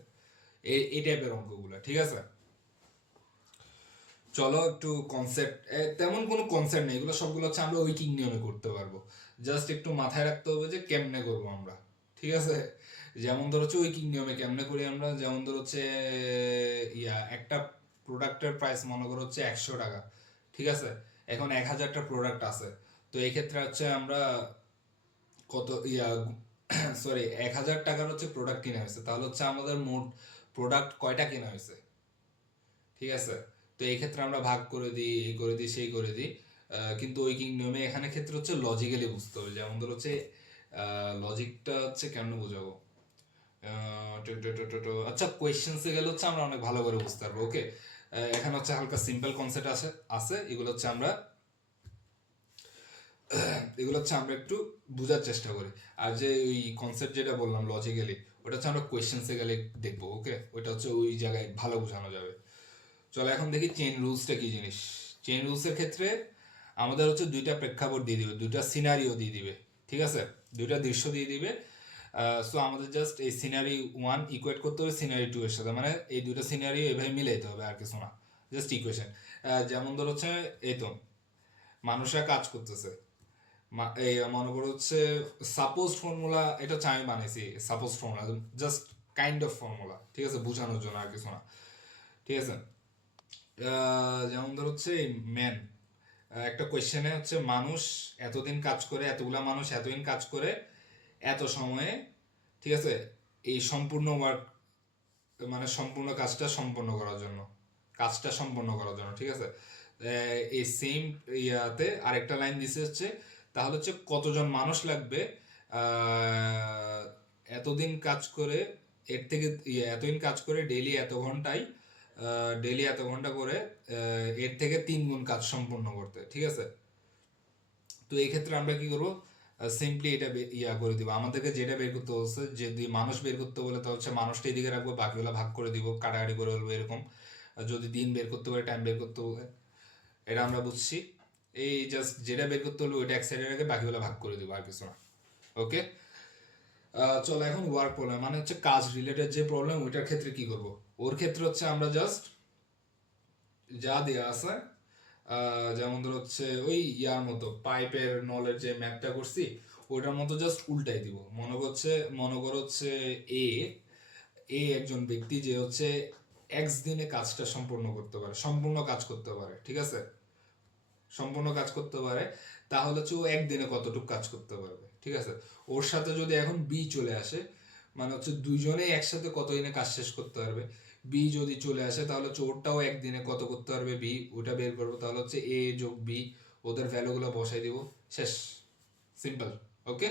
এই টাইপের অঙ্কগুলো, ঠিক আছে। চলো একটু কনসেপ্ট, তেমন কোনো কনসেপ্ট নেই, এগুলো সবগুলো হচ্ছে আমরা উইকিং নিয়মে করতে পারবো। জাস্ট একটু মাথায় রাখতে হবে যে কেমনে করবো আমরা, ঠিক আছে। যেমন ধর হচ্ছে উইকিং নিয়মে কেমনে করি আমরা, যেমন ধর হচ্ছে একটা প্রোডাক্টের প্রাইস মনে করো হচ্ছে 100 টাকা, ঠিক আছে। এখন 1000টা প্রোডাক্ট আছে, তো এই ক্ষেত্রে হচ্ছে আমরা কত সরি 1000 টাকার হচ্ছে প্রোডাক্ট কিনা হয়েছে, তাহলে হচ্ছে আমাদের মোট প্রোডাক্ট কয়টা কেনা হয়েছে, ঠিক আছে। তো এই ক্ষেত্রে আমরা ভাগ করে দিই, এই করে দিই, সেই করে দিই, কিন্তু উইকিং নিয়মে এখানে ক্ষেত্রে হচ্ছে লজিক্যালি বুঝতে হবে। যেমন ধর হচ্ছে লজিকটা হচ্ছে কেমন বোঝাবো, আচ্ছা কোয়েশ্চেন্সে গেলে হচ্ছে আমরা অনেক ভালো করে বুঝতে পারবো। ওকে, এখানে হচ্ছে হালকা সিম্পল কনসেপ্ট আছে আছে এগুলো হচ্ছে আমরা একটু বোঝার চেষ্টা করি। আর যে ওই কনসেপ্ট যেটা বললাম লজিক্যালি, ওটা হচ্ছে আমরা কোয়েশ্চেন্সে গেলে দেখবো। ওকে, ওইটা হচ্ছে ওই জায়গায় ভালো বোঝানো যাবে। চলো এখন দেখি চেইন রুলসটা কি জিনিস। চেইন রুলসের ক্ষেত্রে আমাদের হচ্ছে দুইটা প্রেক্ষাপট দিয়ে দিবে, দুইটা সিনারিও দিয়ে দিবে, ঠিক আছে, দুইটা দৃশ্য দিয়ে দিবে। সো আমাদের জাস্ট এই সিনারি 1 ইকুয়েট করতে হবে সিনারি 2 এর সাথে, মানে এই দুটো সিনারিও এভাবে মিলাইতে হবে, আর কিছু না, জাস্ট ইকুয়েশন। যেমন ধর হচ্ছে এই তো মানুষরা কাজ করতেছে, এই মনে করো হচ্ছে সাপোজ ফর্মুলা, এটা হচ্ছে আমি বানাইছি suppose formula, just kind of formula, ঠিক আছে, বোঝানোর জন্য, আর কিছু না, ঠিক আছে। যেমন ধর হচ্ছে ম্যান, একটা কোয়েশ্চেনে হচ্ছে মানুষ এতদিন কাজ করে, এতগুলা মানুষ এতদিন কাজ করে এত সময়ে, ঠিক আছে, এই সম্পূর্ণ ওয়ার্ক মানে সম্পূর্ণ কাজটা সম্পন্ন করার জন্য, ঠিক আছে। এই সেম ইয়াতে আরেকটা লাইন দিছে হচ্ছে, তাহলে হচ্ছে কতজন মানুষ লাগবে এতদিন কাজ করে, এর থেকে এতদিন কাজ করে ডেইলি এত ঘন্টা করে এর থেকে 3 গুণ কাজ সম্পন্ন করতে, ঠিক আছে। তো এই ক্ষেত্রে আমরা কি করবো, সিম্পলি এটা করে দিব, আমাদেরকে যেটা বের করতে হচ্ছে, যদি মানুষ বের করতে বলে তাহলে হচ্ছে মানুষটা এদিকে রাখবো, বাকিগুলো ভাগ করে দিব, কাটাকাটি করে বলবো এরকম। আর যদি দিন বের করতে বলে, টাইম বের করতে বলে, এটা আমরা বুঝছি। এই জাস্ট যেটা বের করতে হলো ওইটা এক সাইডে রেখে বাকিগুলো ভাগ করে দিব, আর কিছু না। ওকে, চলো এখন ওয়ার্ক প্রবলেম, মানে হচ্ছে কাজ রিলেটেড যে প্রবলেম, ওইটার ক্ষেত্রে কি করব। ওর ক্ষেত্রে হচ্ছে আমরা জাস্ট যা দেওয়া আছে, যেমন ধর হচ্ছে ওই ইয়ার মতো পাইপের নলের যে ম্যাপটা করছি ওইটার মতো জাস্ট উল্টাই দিব। মনে করো হচ্ছে এ এ একজন ব্যক্তি যে হচ্ছে এক্স দিনে কাজটা সম্পূর্ণ কাজ করতে পারে, ঠিক আছে, সম্পূর্ণ কাজ করতে পারে, তাহলে হচ্ছে ও একদিনে কতটুকু কাজ করতে পারবে, ঠিক আছে। ওর সাথে যদি এখন বি চলে আসে, মানে হচ্ছে দুইজনেই একসাথে কতদিনে কাজ শেষ করতে পারবে। বি যদি চলে আসে তাহলে হচ্ছে ওরটাও একদিনে কত করতে পারবে বি, ওটা বের করবো, তাহলে হচ্ছে এ যোগ বি, ওদের ভ্যালুগুলো বসাই দিব, শেষ, সিম্পল। ওকে,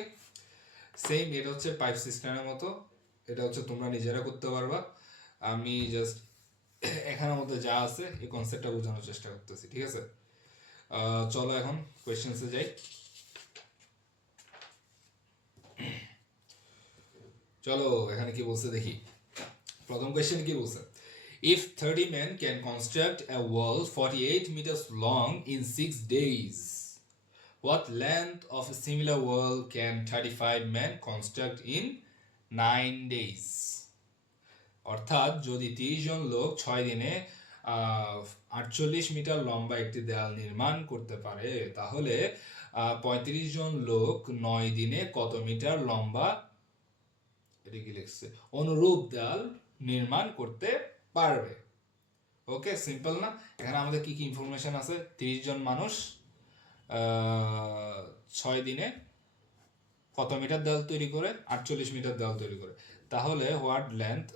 সেম এটা হচ্ছে পাইপ সিস্টেমের মতো, এটা হচ্ছে তোমরা নিজেরা করতে পারবা। আমি জাস্ট এখানের মধ্যে যা আছে এই কনসেপ্টটা বোঝানোর চেষ্টা করতেছি, ঠিক আছে। চলো এখন কোয়েশ্চেন্সে যাই। চলো এখানে কি বলছে দেখি, প্রথম কোয়েশ্চেন কি বলছে, if 30 men can construct a wall 48 meters long in 6 days, what length of a similar wall can 35 men construct in 9 days? অর্থাৎ যদি 30 জন লোক 6 দিনে 48 মিটার লম্বা একটি দেয়াল নির্মাণ করতে পারে, তাহলে 35 জন লোক 9 দিনে কত মিটার লম্বা, এটা কি লিখছে, অনুরূপ দেয়াল নির্মাণ করতে পারবে। ওকে, সিম্পল না। এখানে আমাদের কি কি ইনফরমেশন আছে, 30 জন মানুষ 6 দিনে কত মিটার দেওয়াল তৈরি করে, 48 মিটার দেওয়াল তৈরি করে, তাহলে হোয়াট লেন্থ,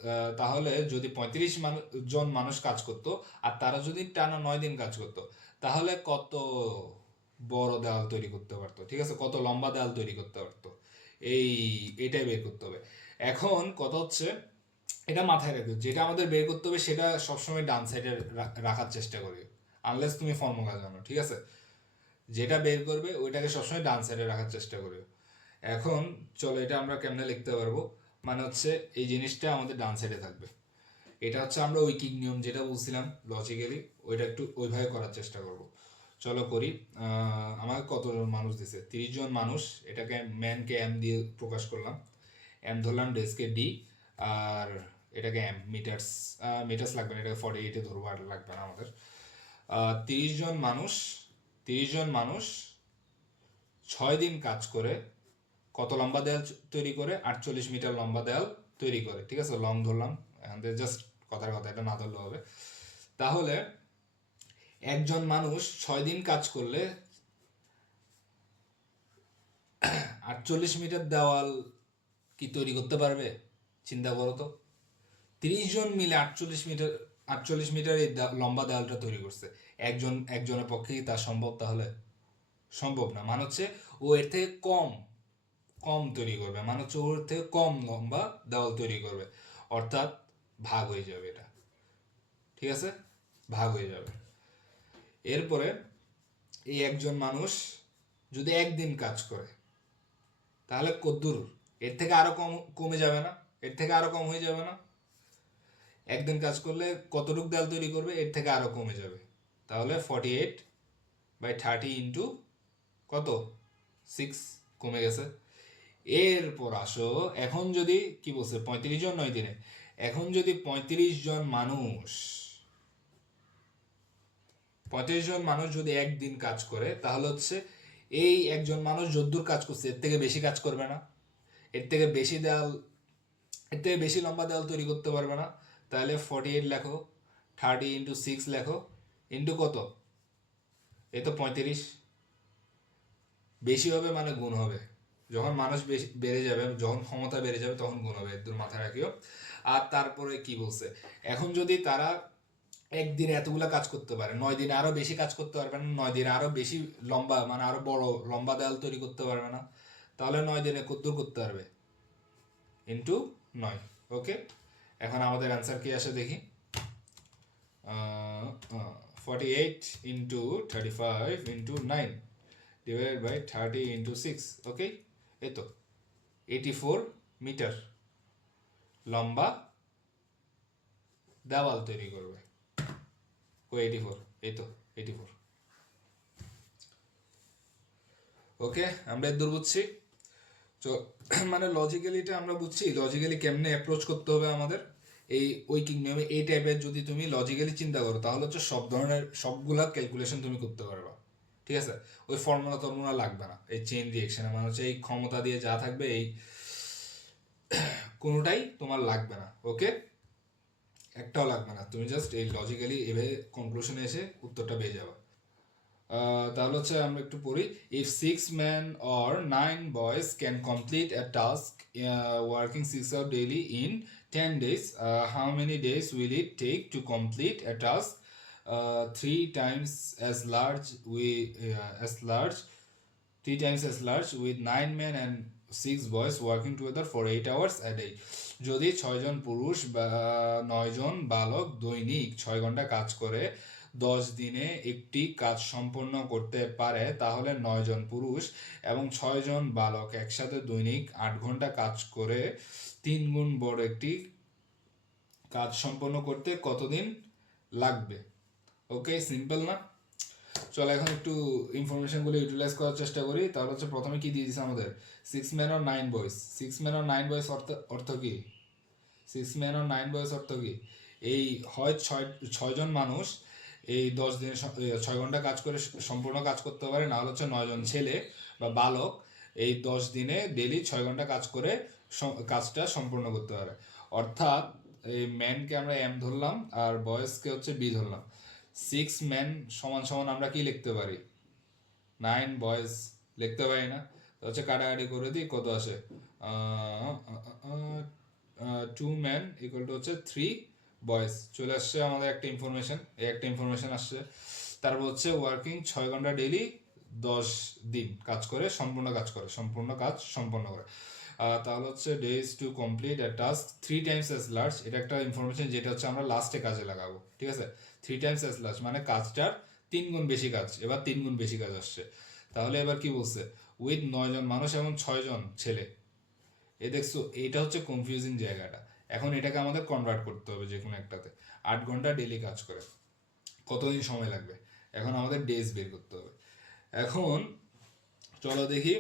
তাহলে যদি 35 জন মানুষ কাজ করতো আর তারা যদি টানা 9 দিন কাজ করতো, তাহলে কত বড় দেওয়াল তৈরি করতে পারতো, ঠিক আছে, কত লম্বা দেওয়াল তৈরি করতে পারতো, এটাই বের করতে হবে। এখন কথা হচ্ছে এটা মাথায় রাখবে, যেটা আমাদের বের করতে হবে সেটা সবসময় ডান সাইডে রাখার চেষ্টা করি, আনলেস তুমি ফর্মুলা জানো, ঠিক আছে। যেটা বের করবে ওইটাকে সবসময় ডান সাইডে রাখার চেষ্টা করবে। এখন চলো এটা আমরা কেমনে লিখতে পারবো, মানে হচ্ছে এই জিনিসটা আমাদের ডান সাইডে থাকবে, এটা হচ্ছে আমরা উইকিং নিয়ম যেটা বলছিলাম লজিক্যালি, ওইটা একটু ওইভাবে করার চেষ্টা করব। চলো করি। আমাকে কতজন মানুষ দিছে, 30 জন মানুষ, এটাকে ম্যানকে এম দিয়ে প্রকাশ করলাম, এম ধরলাম, ডেজকে ডি, আর এটাকে এম, মিটার্স লাগবে না, এটাকে 48-এ ধরবো, আর লাগবে না আমাদের। 30 জন মানুষ 6 দিন কাজ করে কত লম্বা দেয়াল তৈরি করে? 48 মিটার লম্বা দেয়াল তৈরি করে, ঠিক আছে? লং ধরলাম, জাস্ট কথার কথা, এটা না ধরলে হবে। তাহলে একজন মানুষ 6 দিন কাজ করলে 48 মিটার দেওয়াল কি তৈরি করতে পারবে? চিন্তা করো তো, 30 জন মিলে 48 মিটার এই লম্বা দেওয়ালটা তৈরি করছে। একজনের পক্ষে কি তা সম্ভব? তাহলে সম্ভব না। মানে হচ্ছে ও এর থেকে কম কম তৈরি করবে, মানে হচ্ছে ওর থেকে কম লম্বা দেওয়াল তৈরি করবে, অর্থাৎ ভাগ হয়ে যাবে এটা, ঠিক আছে? ভাগ হয়ে যাবে। এরপরে এই একজন মানুষ যদি একদিন কাজ করে, তাহলে কদ্দূর? এর থেকে আরো কমে যাবে না? এর থেকে আরো কম হয়ে যাবে না? একদিন কাজ করলে কতটুক দেয়াল তৈরি করবে? এর থেকে আরো কমে যাবে। তাহলে 48/30 ইন্টু কত? 6 কমে গেছে। এরপর আসো, এখন যদি কি বলছে, 35 জন 9 দিনে, এখন যদি 35 জন মানুষ যদি একদিন কাজ করে, তাহলে হচ্ছে এই একজন মানুষ যদ্দূর কাজ করছে এর থেকে বেশি কাজ করবে না, এর থেকে বেশি লম্বা দেওয়াল তৈরি করতে পারবে না। তাহলে 48 লেখো, 30 × 6 লেখো, ইন্টু কত? এ তো 35। বেশি হবে মানে গুণ হবে, যখন মানুষ বেশি বেড়ে যাবে, যখন ক্ষমতা বেড়ে যাবে, তখন গুণ হবে, একদম মাথায় রাখিও। আর তারপরে কি বলছে, এখন যদি তারা একদিনে এতগুলা কাজ করতে পারে, 9 দিনে আরো বেশি কাজ করতে পারবে না, 9 দিনে আরো বেশি লম্বা, মানে আরো বড় লম্বা দেয়াল তৈরি করতে পারবে না, তাহলে 9 দিনে কতদূর করতে পারবে? ইন্টু 9। ওকে, এখন আমাদের অ্যান্সার কি আসে দেখি। 48 × 35 × 9 ডিভাইডেড বাই 30 × 6। ওকে, এই তো 84 মিটার লম্বা দেওয়াল তৈরি করবে। 84, এই তো 84। ওকে, আমরা দূর বুঝছি। তো মানে লজিক্যালিটা আমরা বুঝছি, লজিক্যালি কেমনে অ্যাপ্রোচ করতে হবে আমাদের এই ঐকিক নিয়মে। এই টাইপের যদি তুমি লজিক্যালি চিন্তা করো, তাহলে হচ্ছে সবগুলা ক্যালকুলেশন তুমি করতে পারবা, ঠিক আছে? ওই ফর্মুলা লাগবে না এই চেইন রিয়েকশনে, মানে হচ্ছে এই ক্ষমতা দিয়ে যা থাকবে এই কোনোটাই তোমার লাগবে না। ওকে, একটাও লাগবে না, তুমি জাস্ট এই লজিক্যালি এভাবে কনক্লুশনে এসে উত্তরটা পেয়ে যাবে। তাহলে হচ্ছে আমরা একটু পড়ি। If 6 men or 9 boys can complete a task working 6 hours daily in 10 days, how many days will it take to complete a task 3 times as large with 9 men and 6 boys working together for 8 hours a day? যদি 6 জন পুরুষ বা 9 জন বালক দৈনিক 6 ঘন্টা কাজ করে 10 দিনে একটি কাজ সম্পন্ন করতে পারে, তাহলে 9 জন পুরুষ এবং 6 জন বালক একসাথে দৈনিক 8 ঘন্টা কাজ করে 3 গুণ বড় একটি কাজ সম্পন্ন করতে কতদিন লাগবে? ওকে, সিম্পল না? চলো এখন একটু ইনফরমেশনগুলো ইউটিলাইজ করার চেষ্টা করি। তাহলে হচ্ছে প্রথমে কি দিয়ে দিচ্ছে আমাদের? 6 men or 9 boys। 6 men or 9 boys অর্থ কি? 6 men or 9 boys অর্থ কি? এই হয় 6 জন মানুষ এই 10 দিনে 6 ঘন্টা কাজ করে সম্পূর্ণ কাজ করতে পারে, না হলে হচ্ছে 9 জন ছেলে বা বালক এই 10 দিনে ডেলি 6 ঘন্টা কাজ করে কাজটা সম্পূর্ণ করতে পারে। অর্থাৎ এই ম্যানকে আমরা এম ধরলাম আর বয়েজকে হচ্ছে বি ধরলাম। 6 men সমান সমান আমরা কি লিখতে পারি? 9 boys লিখতে পারি না? তো হচ্ছে কাটাকাটি করে দিই, কত আসে? 2 men ইকুয়াল টু হচ্ছে 3 boys। চলে আসছে আমাদের একটা ইনফরমেশন, এই একটা ইনফরমেশন আসছে। তারপর হচ্ছে ওয়ার্কিং 6 ঘন্টা ডেইলি 10 দিন কাজ করে সম্পূর্ণ কাজ সম্পন্ন করে। তাহলে হচ্ছে days to complete A task 3 times as large, এটা একটা ইনফরমেশন যেটা হচ্ছে আমরা লাস্টে কাজে লাগাবো, ঠিক আছে? 3 times as large মানে কাজটার 3 গুণ বেশি কাজ, এবার 3 গুণ বেশি কাজ আসছে। তাহলে এবার কি বলছে? উইথ 9 জন মানুষ এবং 6 জন ছেলে। দেখছো, এটা হচ্ছে কনফিউজিং জায়গাটা। এখন এটাকে আমাদের কনভার্ট করতে হবে যে কোনো একটাতে। 8 ঘন্টা ডেলি কাজ করে কতদিন সময় লাগবে? এখন আমাদের ডেজ বের করতে হবে। এখন চলো দেখি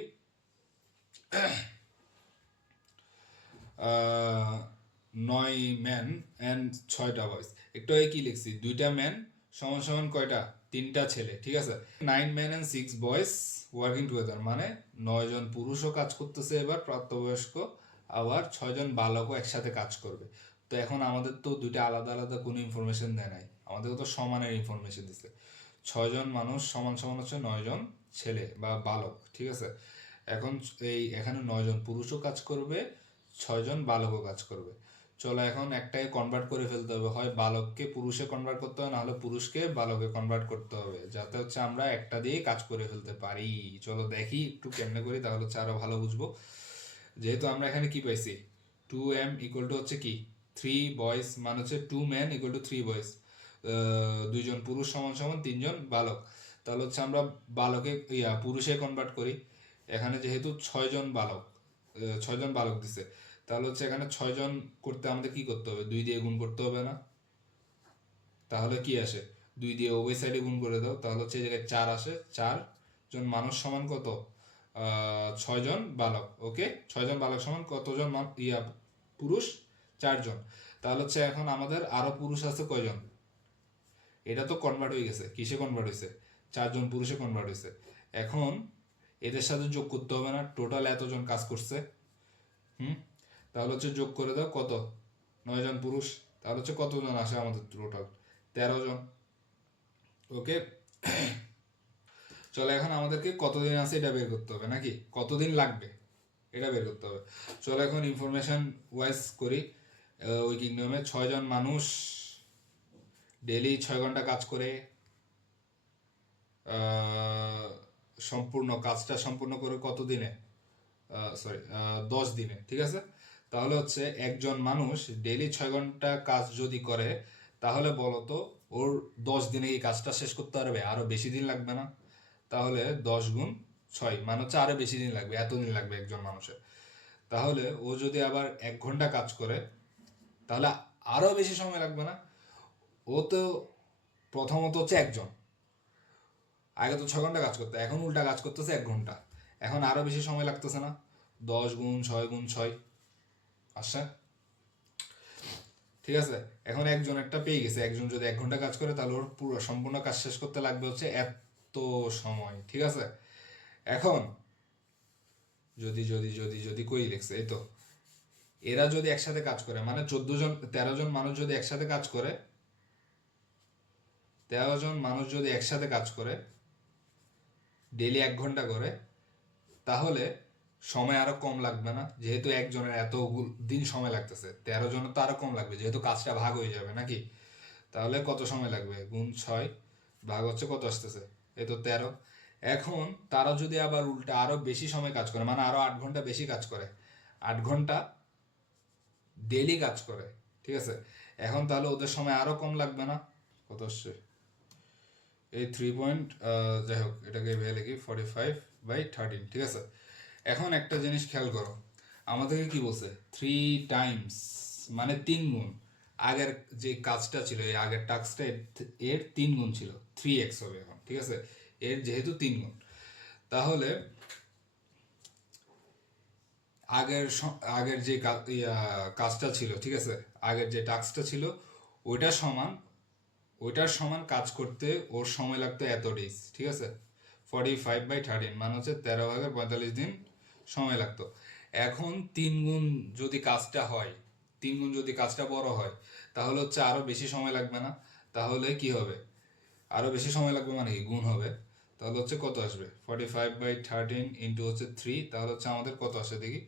9 ম্যান অ্যান্ড 6টা বয়েজ। একটু আগে কি লিখছি, 2টা ম্যান সমান সমান কয়টা, 3টা ছেলে, ঠিক আছে। 9 man and 6 boys working together, মানে 9 জন পুরুষও কাজ করতেছে এবার প্রাপ্তবয়স্ক, আবার 6 জন বালকও একসাথে কাজ করবে। তো এখন আমাদের তো দুইটা আলাদা আলাদা কোনো ইনফরমেশন দেয় নাই, আমাদেরকে তো সমানের ইনফরমেশন দিচ্ছে। 6 জন মানুষ সমান সমান হচ্ছে 9 জন ছেলে বা বালক, ঠিক আছে। এখন এখানে 9 জন পুরুষও কাজ করবে, 6 জন বালকও কাজ করবে। চলো এখন একটাকে কনভার্ট করে ফেলতে হবে, হয় বালককে পুরুষে কনভার্ট করতে হবে, নাহলে পুরুষকে বালকে কনভার্ট করতে হবে, যাতে হচ্ছে আমরা একটা দিয়েই কাজ করে ফেলতে পারি। চলো দেখি একটু কেমনে করি, তাহলে হচ্ছে আরো ভালো বুঝবো। যেহেতু আমরা এখানে কি পাইছি, 2m ইকুয়াল টু হচ্ছে কি 3 বয়েজ, মানে হচ্ছে 2 ম্যান ইকুয়াল টু 3 বয়েজ, 2 জন পুরুষ সমান সমান 3 জন বালক। তাহলে হচ্ছে আমরা বালকে পুরুষে কনভার্ট করি। এখানে যেহেতু 6 জন বালক, 6 জন বালক দিছে, তাহলে হচ্ছে এখানে 6 জন করতে আমাদের কি করতে হবে, 2 দিয়ে গুণ করতে হবে না? তাহলে কি আসে, 2 দিয়ে উভয় সাইডে গুণ করে দাও, তাহলে হচ্ছে এই জায়গায় 4 আসে। 4 জন মানুষ সমান কত, 6 জন বালক। ওকে, 6 জন বালক সমান কতজন পুরুষ, 4 জন। তাহলে হচ্ছে এখন আমাদের আরো পুরুষ আছে কয়জন, এটা তো কনভার্ট হয়ে গেছে, কিসে কনভার্ট হয়েছে, 4 জন পুরুষে কনভার্ট হয়েছে। এখন এদের সাথে যোগ করতে হবে না, টোটাল এতজন কাজ করছে। তাহলে হচ্ছে যোগ করে দাও, কত, 9 জন পুরুষ, তাহলে হচ্ছে কতজন আসে আমাদের টোটাল, 13 জন। ওকে, চলো এখন আমাদেরকে কতদিন আছে এটা বের করতে হবে, নাকি কতদিন লাগবে এটা বের করতে হবে। চলো এখন ইনফরমেশন ওয়াইজ করি। ওই কিংডমে 6 জন মানুষ ডেলি 6 ঘন্টা কাজ করে, সম্পূর্ণ কাজটা সম্পূর্ণ করে কত দিনে, সরি 10 দিনে, ঠিক আছে। তাহলে হচ্ছে একজন মানুষ ডেলি 6 ঘন্টা কাজ যদি করে, তাহলে বলতো ওর 10 দিনে এই কাজটা শেষ করতে পারবে, আরো বেশি দিন লাগবে না? তাহলে 10 গুণ 6 মানে হচ্ছে আরো বেশি দিন লাগবে, এত দিন লাগবে একজন মানুষের। তাহলে ও যদি আবার 1 ঘন্টা কাজ করে, তাহলে আরো বেশি সময় লাগবে না? ও তো প্রথমত হচ্ছে একজন, আগে তো 6 ঘন্টা কাজ করতে, এখন উল্টা কাজ করতেছে 1 ঘন্টা, এখন আরো বেশি সময় লাগতেছে না? 10 গুণ 6 গুণ 6 আসছে, ঠিক আছে। এখন একজন একটা পেয়ে গেছে, একজন যদি 1 ঘন্টা কাজ করে, তাহলে ওর পুরো সম্পূর্ণ কাজ শেষ করতে লাগবে হচ্ছে এত সময়, ঠিক আছে। এখন যদি যদি যদি যদি কই লিখছে, এই তো, এরা যদি একসাথে কাজ করে, মানে 14 জন 13 জন মানুষ যদি একসাথে কাজ করে, 13 জন মানুষ যদি একসাথে কাজ করে ডেলি 1 ঘন্টা করে, তাহলে সময় আরো কম লাগবে না? যেহেতু একজনের এত দিন সময় লাগতেছে, 13 জনের তো আরো কম লাগবে, যেহেতু কাজটা ভাগ হয়ে যাবে, নাকি? তাহলে কত সময় লাগবে, গুণ 6 ভাগ হচ্ছে কত আসতেছে, এই তো 13। এখন তারা যদি আবার উল্টা আরো বেশি সময় কাজ করে, মানে আরো 8 ঘন্টা বেশি কাজ করে, 8 ঘন্টা ডেলি কাজ করে, ঠিক আছে, এখন তাহলে ওদের সময় আরো কম লাগবে না? কত আসছে, এই 3 পয়েন্ট, যাই হোক এটাকে ভেবে লিখি 45/13, ঠিক আছে। এখন একটা জিনিস খেয়াল করো, আমাদেরকে কি বলছে, 3 টাইমস মানে 3 গুণ, আগের যে কাজটা ছিল, এই আগের টাস্কটা এর 3 গুণ ছিল, 3x হবে এখন, ঠিক আছে। এর যেহেতু 3 গুণ, তাহলে আগের যে কাজটা ছিল, ঠিক আছে, আগের যে টাস্কটা ছিল, ওইটার সমান ওইটার সমান কাজ করতে ওর সময় লাগতো এত ডেজ, ঠিক আছে। 45/13 মানে হচ্ছে 13 ভাগের 45 দিন সময় লাগতো। এখন 3 গুণ যদি কাজটা হয়, 3 গুণ যদি কাজটা বড় হয়, তাহলে হচ্ছে আরো বেশি সময় লাগবে না? তাহলে কি হবে, আরো বেশি সময় লাগবে মানে কি, গুণ হবে। তাহলে হচ্ছে কত আসবে, 45/13 ইন্টু হচ্ছে 3, তাহলে হচ্ছে আমাদের কত আসে দেখি,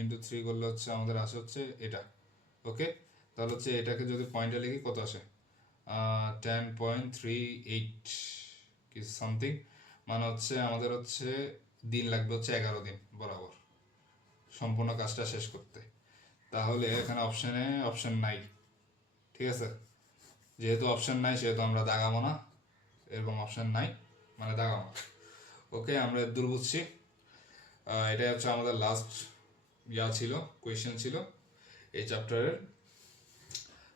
ইন্টু 3 করলে হচ্ছে আমাদের আসে হচ্ছে এটা। ওকে, তাহলে হচ্ছে এটাকে যদি পয়েন্টে লিখি কত আসে, 10.38 কি সামথিং, মানে হচ্ছে আমাদের হচ্ছে দিন লাগবে হচ্ছে 11 দিন বরাবর সম্পূর্ণ কাজটা শেষ করতে। তাহলে এখানে অপশন নাই, ঠিক আছে। যেহেতু অপশন নাই, সেহেতু আমরা দাগাবো না, এরকম অপশন নাই মানে দাগাবো। ওকে, আমরা দূর বুঝছি। এটাই হচ্ছে আমাদের লাস্ট ছিল, কোয়েশ্চেন ছিল এই চ্যাপ্টারের।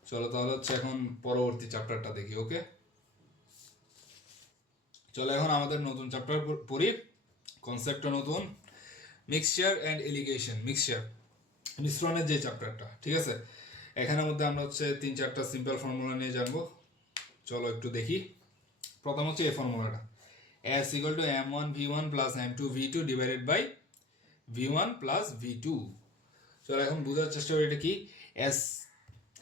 চলো তাহলে হচ্ছে এখন পরবর্তী চ্যাপ্টারটা দেখি। ওকে, চলো এখন আমাদের নতুন চ্যাপ্টার পড়ি, কনসেপ্টটা নতুন, মিক্সচার অ্যান্ড এলিগেশন, মিশ্রণের যে চ্যাপ্টারটা, ঠিক আছে। এখানের মধ্যে আমরা হচ্ছে 3-4টা সিম্পল ফর্মুলা নিয়ে জানবো। চলো একটু দেখি। প্রথম হচ্ছে এই ফর্মুলাটা, S equal to m1 v1 plus m2 v2 divided by v1 plus v2। চলো এখন বোঝার চেষ্টা করি এটা কি। এস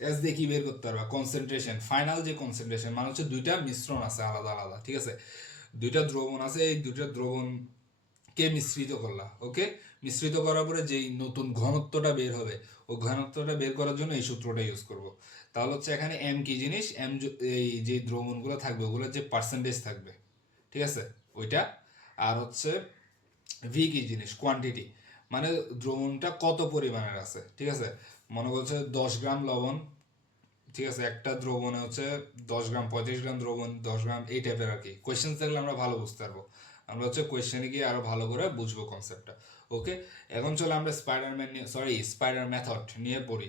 এস দিয়ে কি বের করতে পারবা, কনসেন্ট্রেশন, ফাইনাল যে কনসেন্ট্রেশন, মানে হচ্ছে দুইটা মিশ্রণ আছে আলাদা আলাদা, ঠিক আছে। দুইটা দ্রবণ আছে, এই দুইটা দ্রবণকে মিশ্রিত করলা, ওকে। মিশ্রিত করার পরে যেই নতুন ঘনত্বটা বের হবে, ওই ঘনত্বটা বের করার জন্য এই সূত্রটা ইউজ করব। তাহলে হচ্ছে এখানে এম কি জিনিস, এম এই যে দ্রবণগুলো থাকবে ওগুলোর যে পার্সেন্টেজ থাকবে, ঠিক আছে, ওইটা। আর হচ্ছে ভি কি জিনিস, কোয়ান্টিটি, মানে দ্রবণটা কত পরিমাণের আছে, ঠিক আছে। মনে করছে 10 গ্রাম লবণ, ঠিক আছে, একটা দ্রবণে হচ্ছে 10 গ্রাম, 35 গ্রাম দ্রবণ, 10 গ্রাম, এই টাইপের আর কি। কোয়েশ্চেন থাকলে আমরা ভালো বুঝতে পারবো, আমরা হচ্ছে কোয়েশ্চেনে গিয়ে আরো ভালো করে বুঝবো কনসেপ্টটা, ওকে। এখন চলো আমরা স্পাইডার মেথড নিয়ে পড়ি।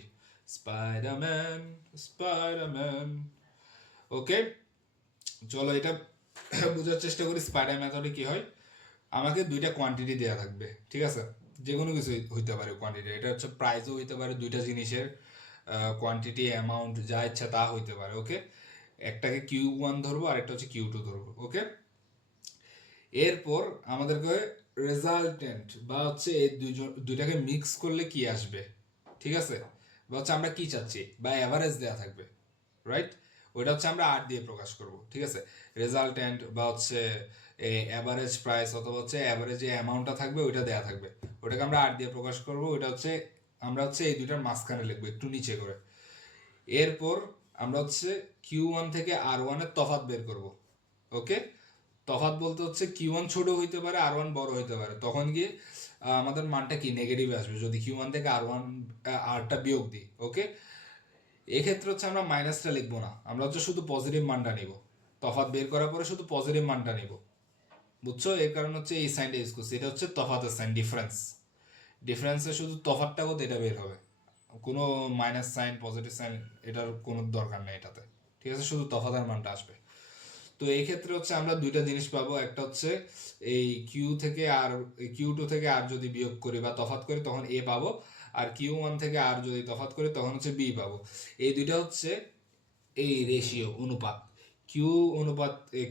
স্পাইডারম্যান, স্পাইডারম্যান, ওকে। চলো এটা বোঝার চেষ্টা করি স্পাইডার মেথডে কি হয়। আমাকে দুইটা কোয়ান্টিটি দেওয়া থাকবে, ঠিক আছে, যে কোনো কিছু হইতে পারে কোয়ান্টিটি। এটা হচ্ছে প্রাইসও হইতে পারে, দুইটা জিনিসের কোয়ান্টিটি, অ্যামাউন্ট, যা ইচ্ছা তা হইতে পারে, ওকে। একটাকে Q1 ধরবো আর একটা হচ্ছে Q2 ধরবো, ওকে। এরপর আমাদেরকে রেজাল্টেন্ট বা হচ্ছে এই দুইটাকে মিক্স করলে কি আসবে, ঠিক আছে, বা হচ্ছে আমরা কি চাচ্ছি, বা অ্যাভারেজ দেওয়া থাকবে, রাইট। ওইটা হচ্ছে আমরা আর দিয়ে প্রকাশ করব, ঠিক আছে। রেজাল্টেন্ট বা হচ্ছে অ্যাভারেজ প্রাইস অথবা হচ্ছে অ্যাভারেজ যে অ্যামাউন্টটা থাকবে ওইটা দেওয়া থাকবে, ওটাকে আমরা আর দিয়ে প্রকাশ করব। ওইটা হচ্ছে আমরা হচ্ছে এই দুইটার মাঝখানে লিখবো একটু নিচে করে। এরপর আমরা হচ্ছে Q1 থেকে R1 এর তফাৎ বের করব, ওকে। তফাৎ বলতে হচ্ছে Q1 ছোট হইতে পারে, R1 বড় হইতে পারে, তখন গিয়ে আমাদের মানটা কি নেগেটিভ আসবে যদি Q1 থেকে Rটা বিয়োগ দিই, ওকে। এক্ষেত্রে হচ্ছে আমরা মাইনাসটা লিখবো না, আমরা হচ্ছে শুধু পজিটিভ মানটা নিব। তফাৎ বের করার পরে শুধু পজিটিভ মানটা নিব, বুঝছো। এর কারণ হচ্ছে এই সাইনটা ইউজ করছি, এটা হচ্ছে তফাতের সাইন, ডিফারেন্সে শুধু তফাৎটা কত এটা বের হবে, কোনো মাইনাস সাইন, পজিটিভ সাইন, এটার কোনো দরকার নেই এটাতে, ঠিক আছে, শুধু তফাতের মানটা আসবে। তো এই ক্ষেত্রে হচ্ছে আমরা দুইটা জিনিস পাবো, একটা হচ্ছে এই Q2 থেকে আর যদি বিয়োগ করি বা তফাৎ করি তখন এ পাবো, আর Q1 থেকে আর যদি তফাৎ করি তখন হচ্ছে বি পাবো। এই দুইটা হচ্ছে এই রেশিও, অনুপাত,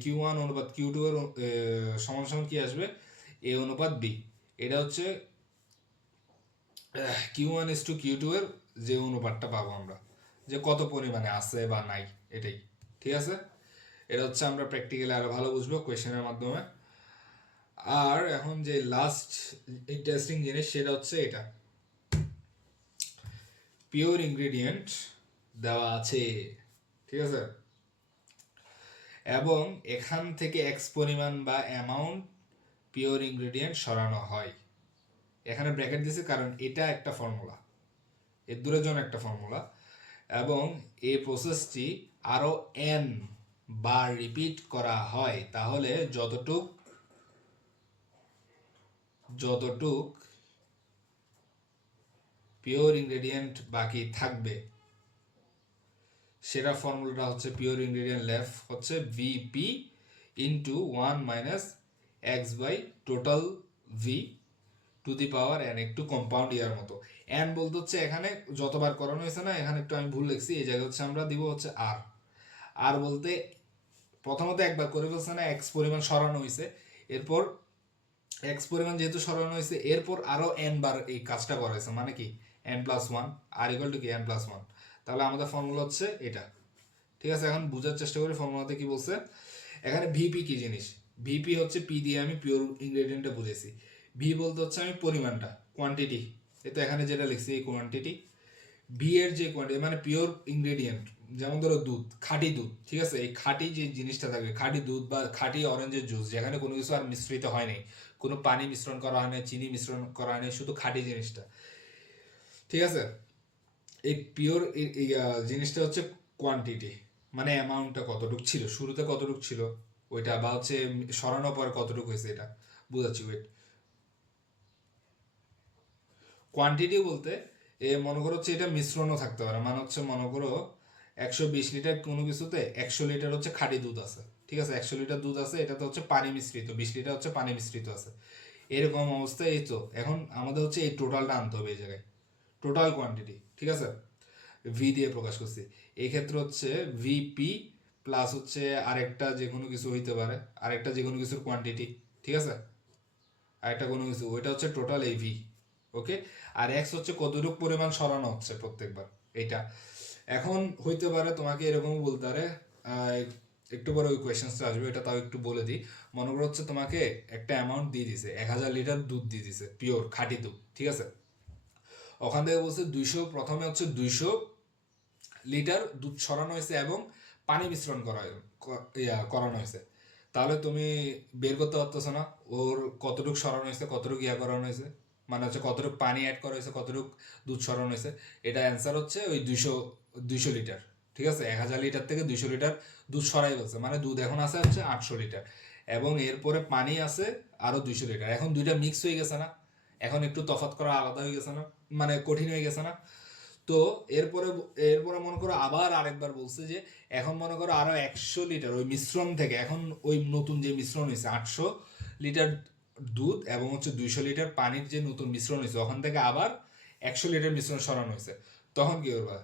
Q1 অনুপাত Q2 এর সমান সমান কি আসবে, এ অনুপাত বি। এটা হচ্ছে Q1:Q2 এর যে অনুপাতটা পাবো আমরা, যে কত পরিমাণে আছে বা নাই, এটাই, ঠিক আছে। এটা হচ্ছে আমরা প্র্যাকটিক্যালি আরো ভালো বুঝবো কোয়েশ্চেনের মাধ্যমে। আর এখন যে লাস্ট ইন্টারেস্টিং জিনিস সেটা হচ্ছে এটা, পিওর ইনগ্রেডিয়েন্ট দেওয়া আছে, ঠিক আছে, এবং এখান থেকে এক্স পরিমাণ বা অ্যামাউন্ট পিওর ইনগ্রেডিয়েন্ট সরানো হয়। এখানে ব্র্যাকেট দিয়েছে কারণ এটা একটা ফর্মুলা, এর দূরের জন্য একটা ফর্মুলা, এবং এই প্রসেসটি আরো n বার রিপিট করা হয়, তাহলে যতটুক পিওর ইনগ্রেডিয়েন্ট বাকি থাকবে সেটা ফর্মুলাটা হচ্ছে পিওর ইনগ্রেডিয়েন্ট লেফট হচ্ছে VP into 1 minus X by total V to the power N, একটু কম্পাউন্ড ইয়ার মতো। এন বলতে হচ্ছে এখানে যতবার করানো হয়েছে না, এখানে একটু আমি ভুল লিখছি, এই জায়গায় হচ্ছে আমরা দিব হচ্ছে আর। আর বলতে প্রথমত একবার করে ফেলছে না, এক্স পরিমাণ সরানো হয়েছে, এরপর এক্স পরিমাণ যেহেতু সরানো হয়েছে এরপর আরো এন বার এই কাজটা করা হয়েছে, মানে কি n+1, আর ইকুয়াল টু কি n+1। তাহলে আমাদের ফর্মুলা হচ্ছে এটা, ঠিক আছে। এখন বোঝার চেষ্টা করি ফর্মুলাতে কি বলছে। এখানে ভিপি কি জিনিস, ভিপি হচ্ছে পি দিয়ে আমি পিওর ইনগ্রেডিয়েন্টটা বুঝেছি, ভি বলতে হচ্ছে আমি পরিমাণটা, কোয়ান্টিটি, তো এখানে যেটা লিখছি এই কোয়ান্টিটি। ভি এর যে কোয়ান্টিটি মানে পিওর ইনগ্রেডিয়েন্ট, যেমন ধরো দুধ, খাঁটি দুধ, ঠিক আছে, এই খাঁটি যে জিনিসটা থাকবে, খাঁটি দুধ বা খাঁটি অরেঞ্জের জুস, যেখানে কোনো কিছু আর মিশ্রিত হয় নাই, কোনো পানি মিশ্রণ করা হয় না, চিনি মিশ্রণ করা হয় না, শুধু খাঁটি জিনিসটা, ঠিক আছে। এই পিওর জিনিসটা হচ্ছে কোয়ান্টিটি, মানে অ্যামাউন্টটা কতটুক ছিল, শুরুতে কতটুক ছিল ওইটা, বা হচ্ছে সরানোর পর কতটুক হয়েছে, এটা বুঝাচ্ছি। ওয়েট, কোয়ান্টিটি বলতে মনে করো হচ্ছে এটা মিশ্রণও থাকতে পারে, মানে হচ্ছে মনে করো 120 লিটার কোনো কিছুতে 100 লিটার হচ্ছে খাঁটি দুধ আছে, ঠিক আছে, 100 লিটার দুধ আছে, এটাতে হচ্ছে পানি মিশ্রিত, 20 লিটার হচ্ছে পানি মিশ্রিত আছে। এরকম অবস্থায় এই তো এখন আমাদের হচ্ছে এই টোটালটা আনতে হবে এই জায়গায়, টোটাল কোয়ান্টিটি, ঠিক আছে, ভি দিয়ে প্রকাশ করছি। এই ক্ষেত্রে হচ্ছে ভিপি প্লাস হচ্ছে আরেকটা যে কোনো কিছু হইতে পারে, আরেকটা যে কোনো কিছুর কোয়ান্টিটি, ঠিক আছে, আরেকটা কোনো কিছু, ওইটা হচ্ছে টোটাল এই ভি। ওকে, আর এক্স হচ্ছে কতটুকু পরিমাণ সরানো হচ্ছে প্রত্যেকবার, এইটা। এখন হইতে পারে তোমাকে এরকম বলতে পারে, একটু পরে ওই কোয়েশ্চেন্সটা আসবে, এটা তাও একটু বলে দিই। মনে করো হচ্ছে তোমাকে একটা অ্যামাউন্ট দিয়ে দিছে, 1000 লিটার দুধ দিয়ে দিছে, পিওর খাঁটি দুধ, ঠিক আছে। ওখান থেকে বলছে 200, প্রথমে হচ্ছে 200 লিটার দুধ সরানো হয়েছে এবং পানি মিশ্রণ করানো হয়েছে। তাহলে তুমি বের করতে পারতেছো না ওর কতটুকু সরানো হয়েছে, কতটুকু করানো হয়েছে, মানে হচ্ছে কতটুকু পানি অ্যাড করা হয়েছে, কতটুকু দুধ সরানো হয়েছে। এটা অ্যান্সার হচ্ছে ওই 200 লিটার, ঠিক আছে। 1000 লিটার থেকে 200 লিটার দুধ সরাই বলছে, মানে দুধ এখন আছে হচ্ছে 800 লিটার, এবং এরপরে পানি আছে আরো 200 লিটার। এখন দুইটা মিক্স হয়ে গেছে না, এখন একটু তফাৎ করা আলাদা হয়ে গেছে না, মানে কঠিন হয়ে গেছে না। তো এরপরে এরপরে মনে করো আবার আরেকবার বলছে যে এখন মনে করো আরো 100 লিটার ওই মিশ্রণ থেকে, এখন ওই নতুন যে মিশ্রণ হয়েছে 800 লিটার দুধ এবং হচ্ছে 200 লিটার পানির যে নতুন মিশ্রণ হয়েছে, ওখান থেকে আবার 100 লিটার মিশ্রণ সরানো হয়েছে। তখন কি করবা?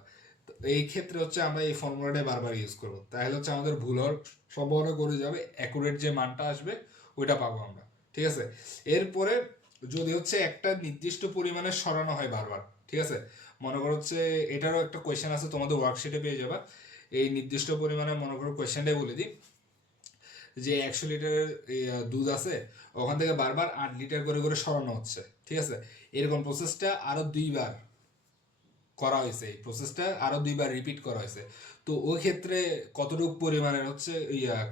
এই ক্ষেত্রে হচ্ছে আমরা এই ফর্মুলাটাই বারবার ইউজ করবো, তাহলে হচ্ছে আমাদের ভুল হওয়ার সম্ভাবনা করে যাবে, অ্যাকুরেট যে মানটা আসবে ওইটা পাবো আমরা, ঠিক আছে। এরপরে যদি হচ্ছে একটা নির্দিষ্ট পরিমাণে সরানো হয় বারবার, ঠিক আছে, মনে করো হচ্ছে এটারও একটা কোয়েশ্চেন আছে তোমাদের ওয়ার্কশিটে পেয়ে যাবা, এই নির্দিষ্ট পরিমাণে মনে করো কোয়েশ্চেনটাই বলে দিই যে 100 লিটার দুধ আছে, ওখান থেকে বারবার 8 লিটার করে করে সরানো হচ্ছে, ঠিক আছে। এরকম প্রসেসটা আরো 2বার করা হয়েছে, এই প্রসেসটা আরো 2বার রিপিট করা হয়েছে। তো ওই ক্ষেত্রে কতটুকু পরিমাণের হচ্ছে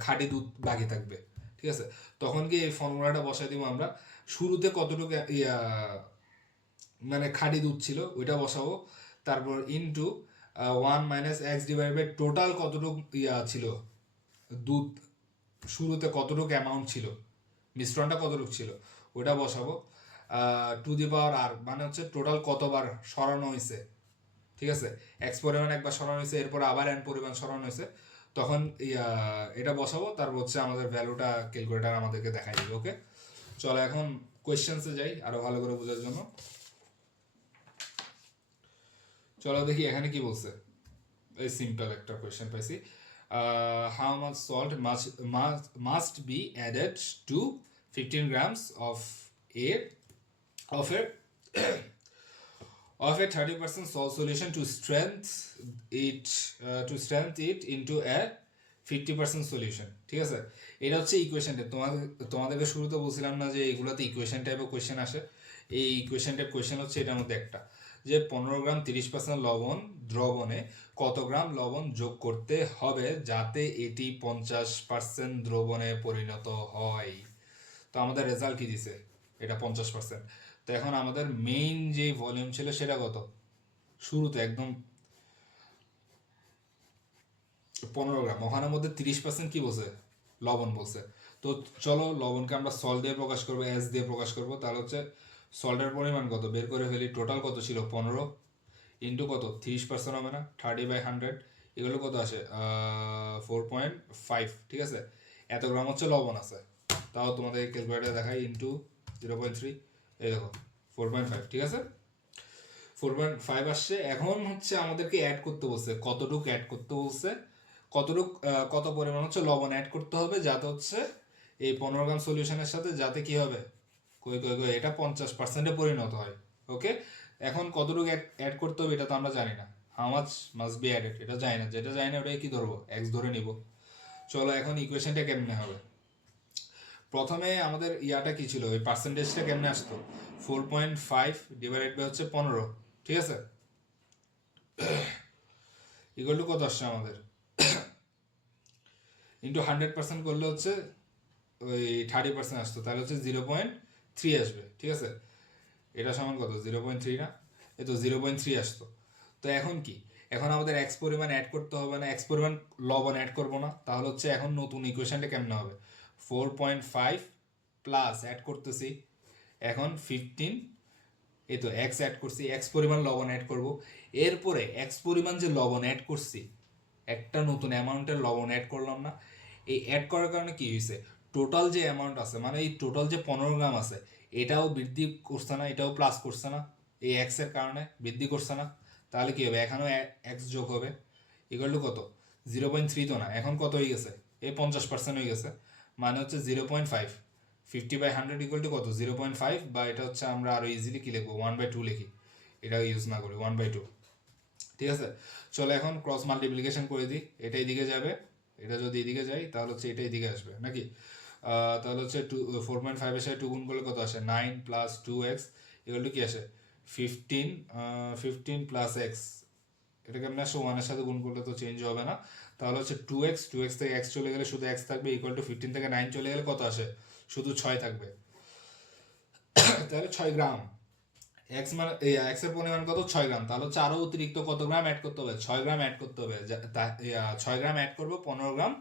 খাঁটি দুধ বাকি থাকবে, ঠিক আছে। তখন কি এই ফর্মুলাটা বসাই দিব আমরা, শুরুতে কতটুকু মানে খাঁটি দুধ ছিল ওইটা বসাবো, তারপর into 1 - x divide by total কতটুকু ছিল দুধ, শুরুতে কতটুকু অ্যামাউন্ট ছিল, মিশ্রণটা কতটুকু ছিল ওইটা বসাবো, টু দি পাওয়ার আর, মানে হচ্ছে টোটাল কতবার সরানো হয়েছে, ঠিক আছে। এক্স পরিমাণ একবার সরানো হয়েছে, এরপর আবার এন পরিমাণ সরানো হয়েছে, তখন এটা বসাবো, তারপর হচ্ছে আমাদের ভ্যালুটা ক্যালকুলেটার আমাদেরকে দেখাই দেবে। ওকে, চলো এখন কোয়েশ্চেন্সে যাই আরো ভালো করে বোঝার জন্য। চলো দেখি এখানে কি বলছে, এই সিম্পল একটা কোয়েশ্চেন পাইছি। How much salt must be added to 15 grams A of a of a 30% salt solution to strengthen it into a 50% solution, ঠিক আছে। এটা হচ্ছে ইকুয়েশনটা, তোমাদেরকে শুরুতে বলছিলাম না যে এগুলোতে ইকুয়েশন টাইপের কোয়েশ্চেন আসে। এই ইকুয়েশন টাইপ কোয়েশ্চেন হচ্ছে এটার মধ্যে একটা, যে 15 গ্রাম 30% লবণ দ্রবণে কত গ্রাম লবণ যোগ করতে হবে যাতে এটি 50% দ্রবণে পরিণত হয়। তো আমাদের রেজাল্ট কি দিছে, এটা 50%। তো এখন আমাদের মেইন যে ভলিউম ছিল সেটা কত, শুরুতে একদম 15 গ্রাম, ওখানের মধ্যে 30% কি বলছে, লবণ বলছে। তো চলো লবণকে আমরা সল্ট দিয়ে প্রকাশ করবো, এস দিয়ে প্রকাশ করবো, তাহলে হচ্ছে সল্টের পরিমাণ কত বের করে ফেলি, টোটাল কত ছিল 15 ইন্টু কত 30% হবে না, 30/100, এগুলো কত আসে 4.5, ঠিক আছে। এত গ্রাম হচ্ছে লবণ আছে, তাও তোমাদের ক্যালকুলেটারে দেখাই, ইন্টু 0.3, এই দেখো 4.5, ঠিক আছে, 4.5 আসছে। এখন হচ্ছে আমাদেরকে অ্যাড করতে বলছে, কতটুক অ্যাড করতে বলছে, কত পরিমাণ হচ্ছে লবণ অ্যাড করতে হবে যাতে হচ্ছে এই 15 গ্রাম সলিউশনের সাথে যাতে কি হবে, কই কই কই এটা 50%-এ পরিণত হয়। ওকে, এখন কতটুকু অ্যাড করতে হবে এটা তো আমরা জানি না, how much must be added এটা জানি না, যেটা জানি না ওটাই কি ধরবো, এক্স ধরে নিব। চলো এখন ইকুয়েশনটা কেমনে হবে, প্রথমে আমাদের ইয়াটা কি ছিল, ওই পার্সেন্টেজটা কেমনে আসতো, 4.5 ডিভাইডেড বাই হচ্ছে 15, ঠিক আছে, ইকুয়াল টু কত আসছে আমাদের, ইন্টু 100% করলে হচ্ছে ওই 30% আসতো, তাহলে হচ্ছে 0.3 আসবে, ঠিক আছে। এটা সমান কত 0.3 না, এই তো 0.3 আসতো। তো এখন কি, এখন আমাদের এক্স পরিমাণ অ্যাড করতে হবে না, এক্স পরিমাণ লবণ অ্যাড করবো না, তাহলে হচ্ছে এখন নতুন ইকুয়েশনটা কেমনে হবে, 4.5 প্লাস অ্যাড করতেছি এখন 15, এই তো এক্স অ্যাড করছি, এক্স পরিমাণ লবণ অ্যাড করব, এরপরে এক্স পরিমাণ যে লবণ অ্যাড করছি, একটা নতুন অ্যামাউন্টের লবণ অ্যাড করলাম না, এই অ্যাড করার কারণে কি হয়েছে, টোটাল যে অ্যামাউন্ট আছে, মানে এই টোটাল যে 15 গ্রাম আছে এটাও বৃদ্ধি করছে না, এটাও প্লাস করছে না, এই এক্স এর কারণে বৃদ্ধি করছে না, তাহলে কি হবে, এখানেও এক্স যোগ হবে, ইকুয়াল টু কত 0.3 তো না, এখন কত হয়ে গেছে, এই 50% হয়ে গেছে, মানে হচ্ছে 0.5, 50/100 ইকুয়াল টু কত 0.5, বা এটা হচ্ছে আমরা আরো ইজিলি কি লিখবো 1/2 লিখি, এটা ইউজ না করি 1/2, ঠিক আছে। চলো এখন ক্রস মাল্টিপ্লিকেশন করে দিই, এটা এদিকে যাবে, এটা যদি এদিকে যায় তাহলে হচ্ছে এটা এদিকে আসবে নাকি, তাহলে হচ্ছে 4.5 এর সাথে 2 গুণ করলে কত আসে 9 প্লাস 2x ইকুয়াল টু কি আসে 15, 15 প্লাস এক্স, এটা কেমন আসে 1 এর সাথে গুণ করলে তো চেঞ্জ হবে না, তাহলে হচ্ছে 2x থেকে x চলে গেলে শুধু x থাকবে, ইকুয়াল টু 15 থেকে 9 চলে গেলে কত আসে শুধু 6 থাকবে, তাহলে 6 গ্রাম, এক্স মানে এক্স এর পরিমাণ কত 6 গ্রাম, তাহলে হচ্ছে আরো অতিরিক্ত কত গ্রাম অ্যাড করতে হবে 6 গ্রাম অ্যাড করতে হবে, 6 গ্রাম অ্যাড করবো 15 গ্রাম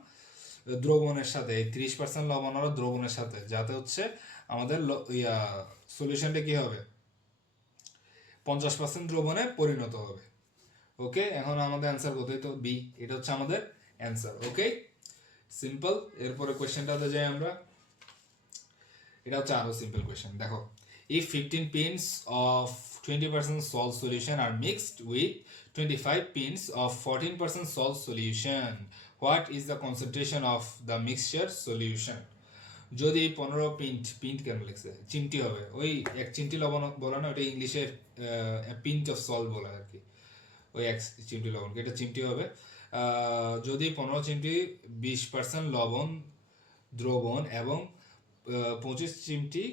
দ্রবণের সাথে, এই 30% লবণ হলো দ্রবণের সাথে, যাতে হচ্ছে আমাদের সলিউশনটা কি হবে 50% দ্রবণে পরিণত হবে। ওকে, এখন আমাদের অ্যান্সার কোথায়, তো বি, এটা হচ্ছে আমাদের অ্যান্সার। ওকে, সিম্পল। এরপরে কোয়েশ্চেনটাতে যাই আমরা, এটা হচ্ছে আরো সিম্পল কোয়েশ্চেন। দেখো, if 15 pins of 20% salt solution are mixed with 25 pins of 14% salt solution, what is the concentration of the mixture solution? যদি 15 পিন্ট কেন লিখছে, চিমটি হবে, ওই এক চিমটি লবণ বলা না, ওটা ইংলিশের পিঞ্চ অফ সল্ট বলা আর কি, ওই এক চিমটি লবণকে এটা চিমটি হবে। যদি 15 চিমটি 20% লবণ দ্রবণ এবং 25 চিমটি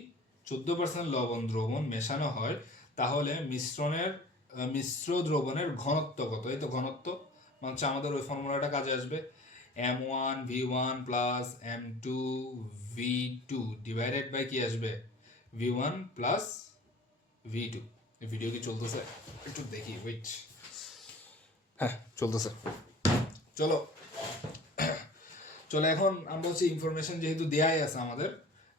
14% লবণ দ্রবণ মেশানো হয়, তাহলে মিশ্র দ্রবণের ঘনত্ব কত, এই তো ঘনত্ব মানে হচ্ছে আমাদের ওই ফর্মুলাটা কাজে আসবে, m1v1 plus m2 v2 divided by কি আসবে v1 প্লাস v2। ভিডিও কি চলতেছে, একটু দেখি, ওয়েট, হ্যাঁ চলতেছে। চলো এখন আমরা হচ্ছে ইনফরমেশন যেহেতু দেয়াই আছে আমাদের,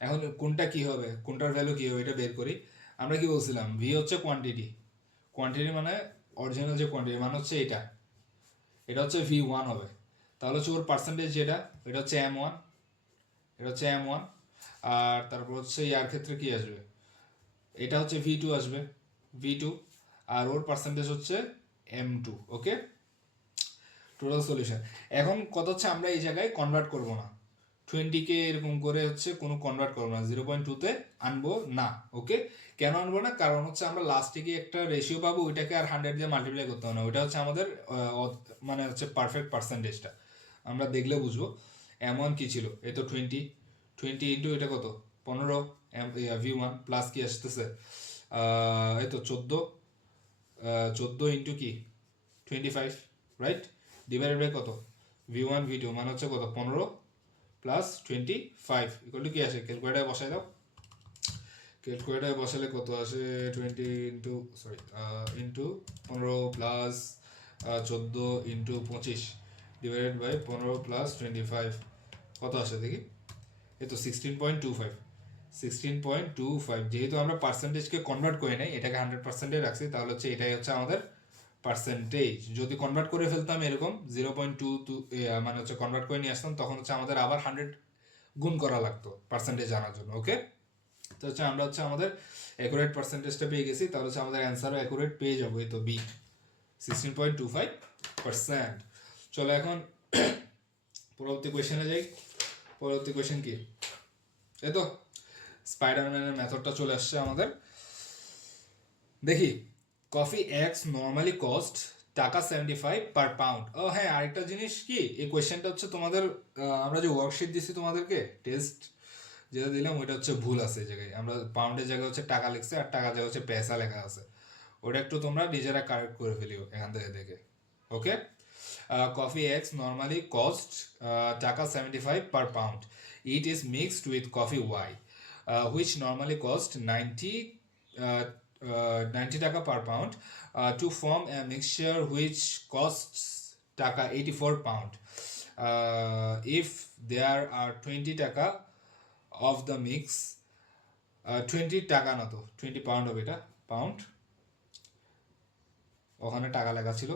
এখন কোনটা কি হবে, কোনটার ভ্যালু কি হবে এটা বের করি। আমরা কি বলছিলাম, ভি হচ্ছে কোয়ান্টিটি মানে অরিজিনাল যে কোয়ান্টিটি মানে হচ্ছে এটা হচ্ছে v1 হবে, তাহলে হচ্ছে ওর পার্সেন্টেজ যেটা, এটা হচ্ছে m1, এটা হচ্ছে m1, আর তারপর হচ্ছে ইয়ার ক্ষেত্রে কি আসবে, এটা হচ্ছে v2 আসবে, v2, আর ওর পার্সেন্টেজ হচ্ছে m2। ওকে, টোটাল সলিউশন। এখন কত হচ্ছে আমরা এই জায়গায় কনভার্ট করব না, 20কে এরকম করে হচ্ছে কোনো কনভার্ট করবো না, 0.2-তে আনবো না। ওকে, কেন আনবো না, কারণ হচ্ছে আমরা লাস্টে গিয়ে একটা রেশিও পাবো, ওইটাকে আর 100 দিয়ে মাল্টিপ্লাই করতে হবে না, ওইটা হচ্ছে আমাদের মানে হচ্ছে পারফেক্ট পার্সেন্টেজটা আমরা দেখলে বুঝবো। এমন কি ছিল, এ তো 20 ইন্টু এটা কত 15, v1 প্লাস কি আসতেছে এই তো 14 ইন্টু কি 25, রাইট, ডিভাইডেড বাই কত v1 v2 মানে হচ্ছে কত 15 প্লাস 25 ইকুয়াল টু কি আসে, ক্যালকুলেটারে বসাই দাও, ক্যালকুলেটারে বসালে কত আসে 20 into into 15 plus 14 into 25 divided by 15 plus 25 কত আসে দেখি, এই তো 16.25, যেহেতু আমরা পার্সেন্টেজকে কনভার্ট করে নাই, এটাকে 100%-এ রাখছি, তাহলে হচ্ছে এটাই হচ্ছে আমাদের পার্সেন্টেজ। যদি কনভার্ট করে ফেলতাম এরকম 0.22 মানে হচ্ছে কনভার্ট করে নিয়ে আসতাম, তখন হচ্ছে আমাদের আবার 100 গুণ করা লাগতো পার্সেন্টেজ জানার জন্য। ওকে, তো হচ্ছে আমরা হচ্ছে আমাদের অ্যাকুরেট পার্সেন্টেজটা পেয়ে গেছি, তাহলে হচ্ছে আমাদের অ্যান্সারও অ্যাকুরেট পেয়ে যাবো, এই তো বি 16.25%। চলো এখন পরবর্তী কোয়েশ্চেনে যাই। পরবর্তী কোয়েশ্চেন কি, এই তো স্পাইডারম্যানের মেথডটা চলে আসছে আমাদের। দেখি, কফি এক্স নর্মালি কস্ট টাকা 75 পার পাউন্ড। ও হ্যাঁ, আরেকটা জিনিস কি, এই কোয়েশ্চেনটা হচ্ছে তোমাদের আমরা যে ওয়ার্কশিট দিচ্ছি তোমাদেরকে টেস্ট যেটা দিলাম, ওইটা হচ্ছে ভুল আছে এই জায়গায়, আমরা পাউন্ডের জায়গায় হচ্ছে টাকা লিখছে আর টাকা জায়গায় হচ্ছে পয়সা লেখা আছে, ওটা একটু তোমরা নিজেরা কারেক্ট করে ফেলিও এখান থেকে দেখে। Okay, coffee X normally cost টাকা 75 per pound, it is mixed with coffee Y which normally cost 90 টাকা per pound to form a mixture which costs টাকা 84 pound. If there are 20 টাকা of the mix, 20 টাকা না তো 20 pound হবে, এটা pound, ওখানে টাকা লেখা ছিল,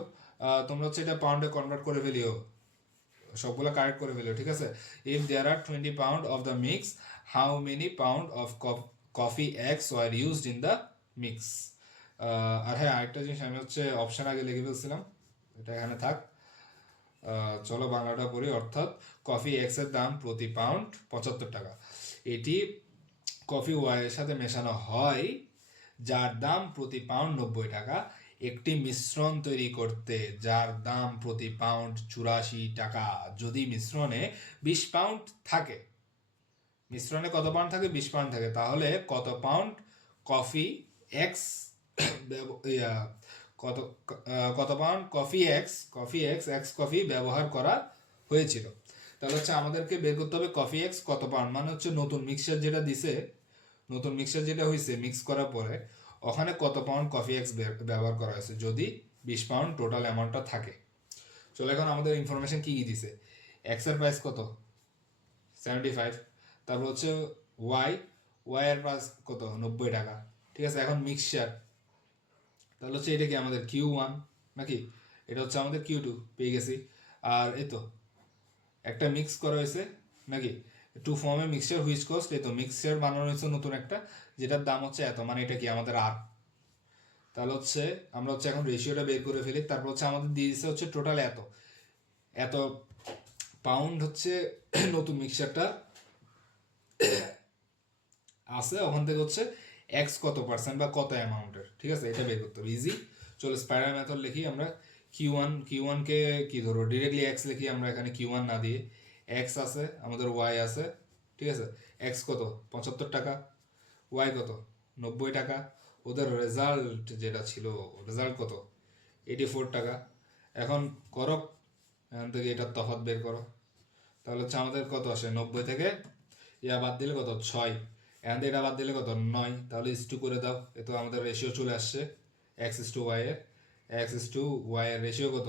তোমরা হচ্ছে এটা পাউন্ডে কনভার্ট করে ফেলিও, সবগুলো কারেক্ট করে ফেলিও, ঠিক আছে। If there are 20 pound of the mix, how many pound of coffee X were used in the mix. আর হ্যাঁ, আরেকটা জিনিস আমি হচ্ছে অপশন আগে লিখে ফেলছিলাম, এটা এখানে থাক। চলো বাংলাটা পড়ি। অর্থাৎ কফি এক্স এর দাম প্রতি পাউন্ড 75 টাকা। এটি কফি ওয়াইয়ের সাথে মেশানো হয়, যার দাম প্রতি পাউন্ড 90 টাকা, একটি মিশ্রণ তৈরি করতে যার দাম প্রতি পাউন্ড 84 টাকা। যদি মিশ্রণে 20 পাউন্ড থাকে, মিশ্রণে কত পাউন্ড থাকে? 20 পাউন্ড থাকে, তাহলে কত পাউন্ড কফি এক্স কত কত পাউন্ড কফি এক্স কফি ব্যবহার করা হয়েছিল। তাহলে হচ্ছে আমাদেরকে বের করতে হবে কফি এক্স কত পাউন্ড, মানে হচ্ছে নতুন মিক্সচার যেটা দিছে, নতুন মিক্সচার যেটা হয়েছে মিক্স করার পরে ওখানে কত পাউন্ড কফি এক্স ব্যবহার করা হয়েছে, যদি 20 পাউন্ড টোটাল অ্যামাউন্টটা থাকে। চলো এখন আমাদের ইনফরমেশন কি কি দিছে। এক্স এর প্রাইস কত? 75। তারপর হচ্ছে ওয়াই এর প্রাইস কত? 90 টাকা। ঠিক আছে, এখন মিক্সচার, তাহলে হচ্ছে এটা কি আমাদের Q1 নাকি? এটা হচ্ছে আমাদের Q2, পেয়ে গেছি। আর এই তো একটা মিক্স করা হয়েছে নাকি, টু ফর্মে মিক্সচার হুইচ কস্ট, এই তো মিক্সচার বানানো হয়েছে নতুন একটা, যেটার দাম হচ্ছে এত, মানে এটা কি আমাদের আর। তাহলে হচ্ছে আমরা হচ্ছে এখন রেশিওটা বের করে ফেলি। তারপর হচ্ছে আমাদের দিয়ে দিচ্ছে হচ্ছে টোটাল এত এত পাউন্ড হচ্ছে নতুন মিক্সচারটা আছে, ওখান থেকে হচ্ছে এক্স কত পার্সেন্ট বা কত অ্যামাউন্টের, ঠিক আছে, এটা বের করতে হবে। ইজি। চলো স্পাইরাল মেথড লিখি আমরা। কিউ ওয়ান কে কি ধরবো? ডিরেক্টলি এক্স লিখি আমরা এখানে, Q1 না দিয়ে। এক্স আছে, আমাদের ওয়াই আছে, ঠিক আছে। এক্স কত? 75 টাকা। ওয়াই কত? 90 টাকা। ওদের রেজাল্ট যেটা ছিল, রেজাল্ট কত? 84 টাকা। এখন করো, এখান থেকে এটার তফাৎ বের করো। তাহলে হচ্ছে আমাদের কত আসে? 90 থেকে ইয়া বাদ দিলে কত? 6। এখান থেকে এটা বাদ দিলে কত? 9। তাহলে ইস টু করে দাও, এ তো আমাদের রেশিও চলে আসছে এক্স ইস টু ওয়াই এর। এক্স ইস টু ওয়াই এর রেশিও কত?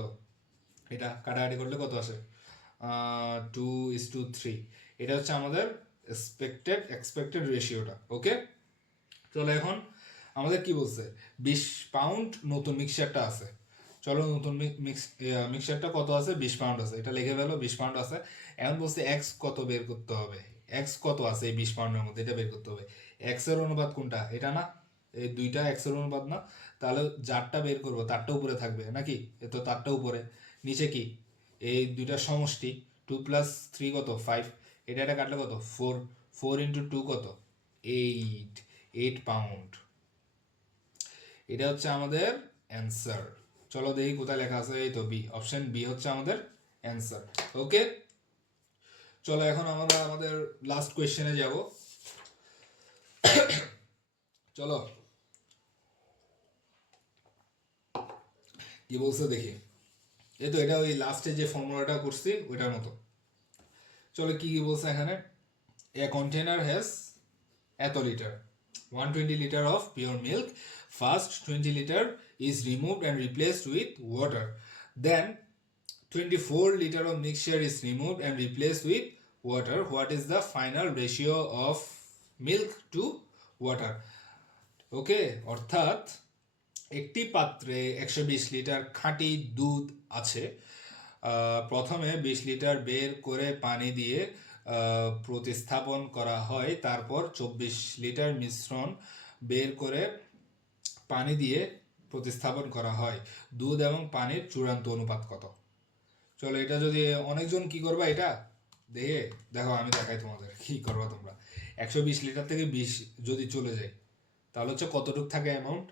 এটা কাটাকাটি করলে কত আসে? 2:3। এটা হচ্ছে আমাদের এক্সপেক্টেড রেশিওটা। ওকে, চলো এখন আমাদের কি বলছে? 20 পাউন্ড নতুন মিক্সচারটা আছে। চলো নতুন মিক্সচারটা কত আছে? 20 পাউন্ড আছে, এটা লিখে ফেলো, 20 পাউন্ড আছে। এখন বলছে এক্স কত বের করতে হবে, এক্স কত আছে এই 20 পাউন্ডের মধ্যে, এটা বের করতে হবে। এক্স এর অনুপাত কোনটা? এটা না, এই দুইটা এক্স এর অনুপাত না, তাহলে যারটা বের করবো তারটা উপরে থাকবে নাকি, এ তো তারটা উপরে। নিচে কি? এই দুইটা সমষ্টি, 2+3 কত? 5। এটা কাটলে কত? 4। 4 ইন্টু 2 কত? 8 পাউন্ড। এটা হচ্ছে আমাদের অ্যান্সার। চলো দেখি কোথায় লেখা আছে, এই তো বি, অপশন বি হচ্ছে আমাদের অ্যান্সার। ওকে, চলো এখন আমরা আমাদের লাস্ট কোয়েশ্চেনে যাব। চলো কি বলছে দেখি। এই তো এটা ওই লাস্টে যে ফর্মুলাটা করছি ওইটার মতো। চলো কি কি বলছে এখানে। এ কন্টেনার হ্যাজ এত litre, 120 liter of pure milk. First 20 liter is removed and replaced with water. Then 24 liter of mixture is removed and replaced with water. What is the final ratio of milk to water? ওকে, অর্থাৎ একটি পাত্রে 120 litre খাঁটি দুধ আছে। প্রথমে 20 litre বের করে পানি দিয়ে প্রতিস্থাপন করা হয়, তারপর 24 লিটার মিশ্রণ বের করে পানি দিয়ে প্রতিস্থাপন করা হয়। দুধ এবং পানির চূড়ান্ত অনুপাত কত? চলো এটা যদি অনেকজন কি করবা, এটা দেখো আমি দেখাই তোমাদের কি করবা তোমরা। 120 লিটার থেকে 20 যদি চলে যায়, তাহলে হচ্ছে কতটুক থাকে অ্যামাউন্ট?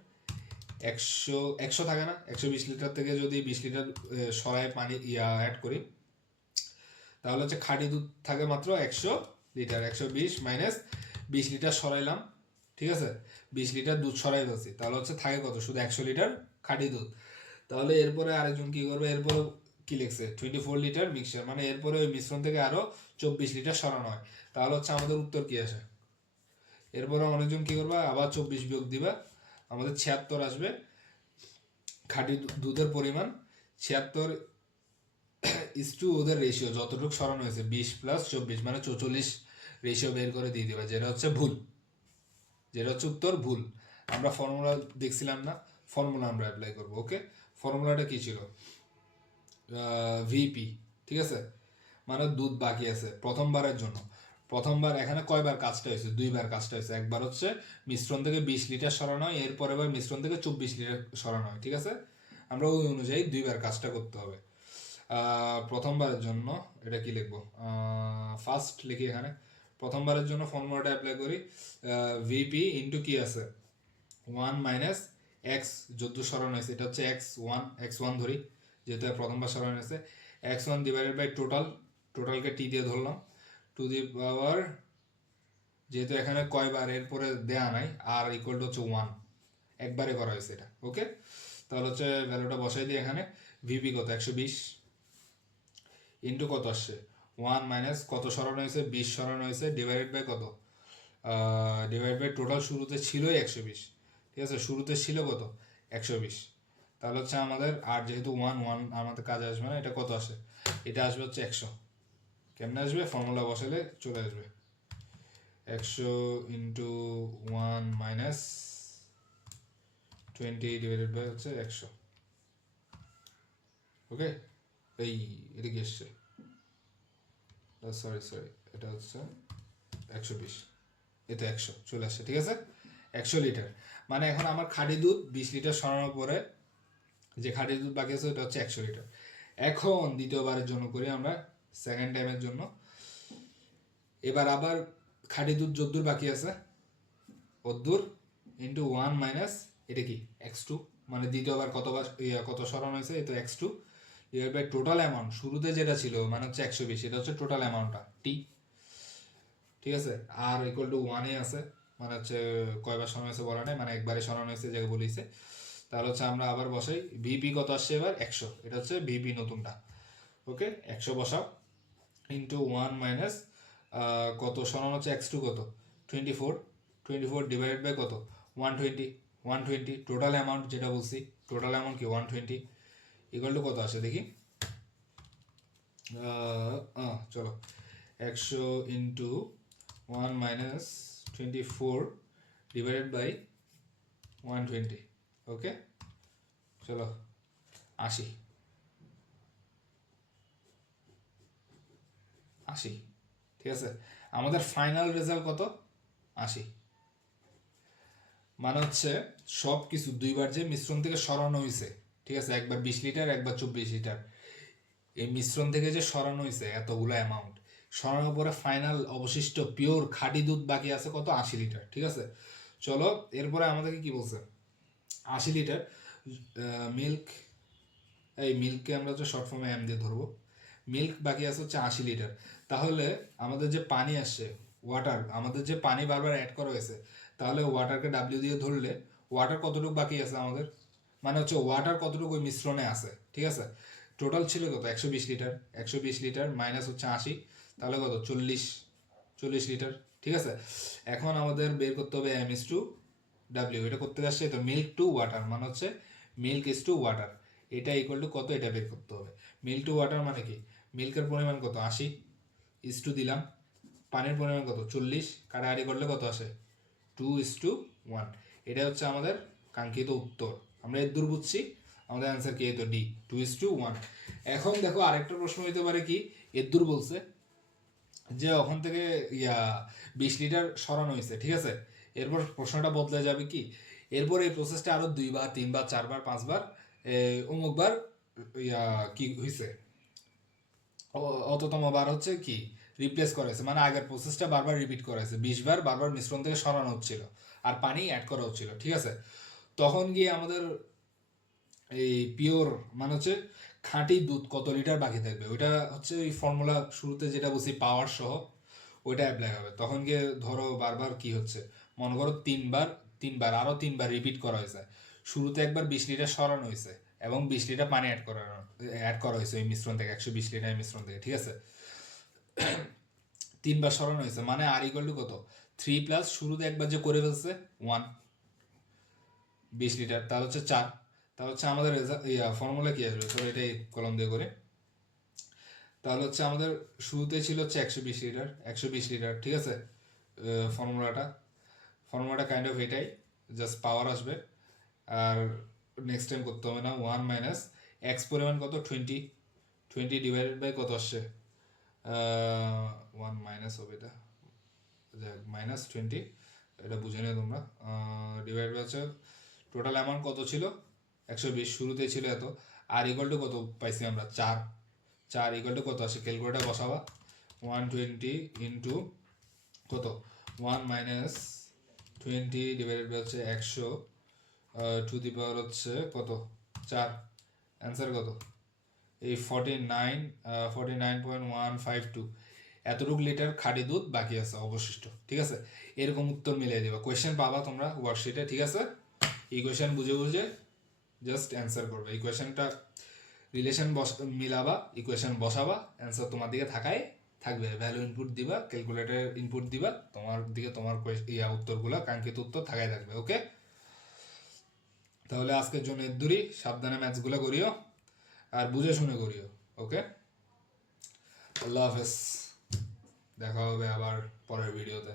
100 থাকে না? 120 লিটার থেকে যদি 20 লিটার সরাই পানি অ্যাড করি, তাহলে হচ্ছে খাঁটি দুধ থাকে মাত্র 100 লিটার। 120 মাইনাস 20 লিটার সরাইলাম, ঠিক আছে, 20 লিটার দুধ সরাই ফেলছি, তাহলে হচ্ছে থাকে কত? শুধু 100 লিটার খাঁটি দুধ। তাহলে এরপরে আরেকজন কি করবে, এরপরে কি লিখছে? 24 লিটার মিক্সচার, মানে এরপরে ওই মিশ্রণ থেকে আরো 24 লিটার সরানো হয়, তাহলে হচ্ছে আমাদের উত্তর কি আসে? এরপরে অনেকজন কি করবা, আবার 24 বিয়োগ দিবা, আমাদের 76 আসবে। খাঁটি দুধের পরিমাণ 76 ইস টু ওদের রেশিও যতটুকু সরানো হয়েছে 20 + 24 মানে 44 রেশিও বের করে দিয়ে দিবা, যেটা হচ্ছে ভুল, যেটা হচ্ছে উত্তর ভুল। আমরা ফর্মুলা দেখছিলাম না, ফর্মুলা আমরা অ্যাপ্লাই করব। ওকে, ফর্মুলাটা কি ছিল? ভিপি, ঠিক আছে, মানে দুধ বাকি আছে প্রথমবারের জন্য, প্রথমবার এখানে কয়বার কাজটা হয়েছে, দুইবার কাজটা হয়েছে। একবার হচ্ছে মিশ্রণ থেকে 20 লিটার সরানো হয়, এরপরে আবার মিশ্রণ থেকে 24 লিটার সরানো হয়, ঠিক আছে। আমরা ওই অনুযায়ী দুইবার কাজটা করতে হবে। প্রথমবারের জন্য এটা কি লিখবো, ফার্স্ট লিখি এখানে। প্রথমবারের জন্য ফর্মুলাটা অ্যাপ্লাই করি, ভিপি ইন্টু কি আছে 1 মাইনাস এক্স, যদ্দূর সরানো হয়েছে এটা হচ্ছে x1 ধরি, যেহেতু প্রথমবার সরানো হয়েছে, x1 ডিভাইডেড বাই টোটালকে টি দিয়ে ধরলাম, টু দি পাওয়ার, যেহেতু এখানে কয়বার এরপরে দেয়া নাই, আর ইকুয়াল টু হচ্ছে 1, একবারে করা হয়েছে এটা, ওকে। তাহলে হচ্ছে ভ্যালুটা বসাই দিই এখানে, ভিপি কত 120 ইন্টু কত আসছে 1 মাইনাস কত সরানো হয়েছে 20 সরানো হয়েছে, ডিভাইডেড বাই কত, ডিভাইড বাই টোটাল শুরুতে ছিলই 120, ঠিক আছে, শুরুতে ছিল কত 120। তাহলে হচ্ছে আমাদের, আর যেহেতু 1 আমাদের কাজে আসবে না, এটা কত আসে, এটা আসবে হচ্ছে 100। কেমনে আসবে, ফর্মুলা বসালে চলে আসবে 100 ইন্টু 1 মাইনাস 20 ডিভাইডেড বাই হচ্ছে 100, ওকে। এই এটা কি এসছে, সরি এটা হচ্ছে 120, এটা 100 চলে আসছে, ঠিক আছে। 100 লিটার, মানে এখন আমার খাঁটি দুধ 20 লিটার সরানোর পরে যে খাঁটি দুধ বাকি আছে ওটা হচ্ছে 100 লিটার। এখন দ্বিতীয়বারের জন্য করি আমরা, সেকেন্ড টাইমের জন্য। এবার আবার খাঁটি দুধ যদ্দূর বাকি আছে অদ্দূর ইন্টু 1 মাইনাস এটা কি x2, মানে দ্বিতীয়বার কত সরানো হয়েছে, এটা x2 divide by total amount, শুরুতে যেটা ছিল মানে হচ্ছে 120, এটা হচ্ছে টোটাল অ্যামাউন্টটা টি, ঠিক আছে। আর ইকুয়াল টু 1 আছে, মানে হচ্ছে কয়বার সরানো হয়েছে বলা নেই, মানে একবারে সরানো হয়েছে জায়গায় বলেছে। তাহলে হচ্ছে আমরা আবার বসাই, ভিপি কত আসছে এবার 100, এটা হচ্ছে ভিপি নতুনটা, ওকে। 100 বসাও ইন্টু 1 মাইনাস কত সরানো হচ্ছে x2 কত 24 ডিভাইডেড বাই কত 120 টোটাল অ্যামাউন্ট যেটা বলছি, টোটাল অ্যামাউন্ট কি 120 ইকুয়াল টু কত আসে দেখি, চলো 100 ইন্টু 1 মাইনাস 24 ডিভাইডেড বাই 120, ওকে। চলো 80, ঠিক আছে। আমাদের ফাইনাল রেজাল্ট কত 80, মানে হচ্ছে সব কিছু দুইবার যে মিশ্রণ থেকে সরানো হয়েছে, ঠিক আছে, একবার 20 লিটার একবার 24 লিটার, এই মিশ্রণ থেকে যে সরানো হয়েছে এতগুলো অ্যামাউন্ট, সরানোর পরে ফাইনাল অবশিষ্ট পিওর খাঁটি দুধ বাকি আছে কত 80 লিটার, ঠিক আছে। চলো এরপরে আমাদেরকে কি বলছে, 80 লিটার মিল্ক, এই মিল্ককে আমরা হচ্ছে শর্ট ফর্মে এম দিয়ে ধরবো, মিল্ক বাকি আছে হচ্ছে 80 লিটার। তাহলে আমাদের যে পানি আসছে ওয়াটার, আমাদের যে পানি বারবার অ্যাড করা হয়েছে, তাহলে ওয়াটারকে ডাব্লিউ দিয়ে ধরলে ওয়াটার কতটুকু বাকি আছে আমাদের, মানে হচ্ছে ওয়াটার কতটুকু ওই মিশ্রণে আছে, ঠিক আছে। টোটাল ছিল কত 120 লিটার মাইনাস হচ্ছে 80, তাহলে কত 40 লিটার, ঠিক আছে। এখন আমাদের বের করতে হবে এম ইস টু ডাব্লিউ, এটা করতে আসছে তো মিল্ক টু ওয়াটার, মানে হচ্ছে মিল্ক ইস টু ওয়াটার, এটা ইকুয়াল টু কত, এটা বের করতে হবে। মিল্ক টু ওয়াটার মানে কি, মিল্কের পরিমাণ কত 80 ইস টু দিলাম, পানির পরিমাণ কত 40, কাটাকাটি করলে কত আসে 2:1, এটা হচ্ছে আমাদের কাঙ্ক্ষিত উত্তর। আমরা এর দূর বুঝছি, আমাদের অ্যান্সার কি, এই তো ডি 2:1। এখন দেখো আরেকটা প্রশ্ন হইতে পারে কি, এর দূর বলছে যে ওখান থেকে 20 লিটার সরানো হয়েছে, ঠিক আছে। এরপর প্রশ্নটা বদলে যাবে কি, এরপর এই প্রসেসটা আরো 2বার 3বার 4বার 5বার অমুকবার কি হয়েছে, অততম বার হচ্ছে কি রিপ্লেস করা হয়েছে, মানে আগের প্রসেসটা বারবার রিপিট করা হয়েছে, 20 বার বারবার মিশ্রণ থেকে সরানো হচ্ছিল আর পানি অ্যাড করা হচ্ছিল, ঠিক আছে। তখন গিয়ে আমাদের এই পিওর মানে হচ্ছে খাঁটি দুধ কত লিটার বাকি থাকবে, ওইটা হচ্ছে ওই ফর্মুলা শুরুতে যেটা বলছি পাওয়ার সহ, ওইটা অ্যাপ্লাই হবে। তখন গিয়ে ধরো বারবার কি হচ্ছে, মনে করো তিনবার আরো 3বার রিপিট করা হয়েছে, শুরুতে একবার 20 লিটার সরানো হয়েছে এবং 20 লিটার পানি অ্যাড করা হয়েছে ওই মিশ্রণ থেকে, 120 লিটার মিশ্রণ থেকে, ঠিক আছে। 3বার সরানো হয়েছে, মানে আর ইকুয়াল টু কত 3 প্লাস শুরুতে একবার যে করে ফেলছে 1 20 লিটার, তাহলে হচ্ছে 4, তাহলে হচ্ছে আমাদের ফর্মুলা কি আসবে, ধরো এটাই কলম দিয়ে করে, তাহলে হচ্ছে আমাদের শুরুতে ছিল হচ্ছে 120 লিটার, ঠিক আছে। ফর্মুলাটা কাইন্ড অফ এটাই, জাস্ট পাওয়ার আসবে, আর নেক্সট টাইম করতে হবে না। 1 মাইনাস এক্স পরিমাণ কত 20 ডিভাইডেড বাই কত আসছে 1 মাইনাস হবে এটা মাইনাস 20, এটা বুঝে নিও তোমরা, ডিভাইড বাই হচ্ছে টোটাল অ্যামাউন্ট কত ছিল 120, শুরুতেই ছিল এত, আর ইকুয়াল টু কত পাইছি আমরা 4 ইকুয়াল টু কত আসে ক্যালকুলেটার বসাবা 120 ইন্টু কত 1 মাইনাস 20 ডিভাইডেড বাই হচ্ছে 100 টু দি পাওয়ার হচ্ছে কত 4, অ্যান্সার কত এই 49.152, এতটুকু লিটার খাঁটি দুধ বাকি আছে অবশিষ্ট। ঠিক আছে, এরকম উত্তর মিলিয়ে দেবা, কোয়েশ্চেন পাবা তোমরা ওয়ার্কশিটে। ঠিক আছে, এই কোয়েশ্চেন বুঝে বুঝে জাস্ট অ্যান্সার করবে, এই কোয়েশ্চেনটা রিলেশন মিলাবা, ইকুয়েশন বসাবা, অ্যান্সার তোমার দিকে থাকবে, ভ্যালু ইনপুট দিবা, ক্যালকুলেটর ইনপুট দিবা, তোমার দিকে তোমার উত্তরগুলো কাঙ্ক্ষিত উত্তর থাকবে। ওকে, তাহলে আজকের জন্য এর দূরই, সাবধানে ম্যাথসগুলো করিও আর বুঝে শুনে করিও। ওকে, আল্লাহ হাফেজ, দেখা হবে আবার পরের ভিডিওতে।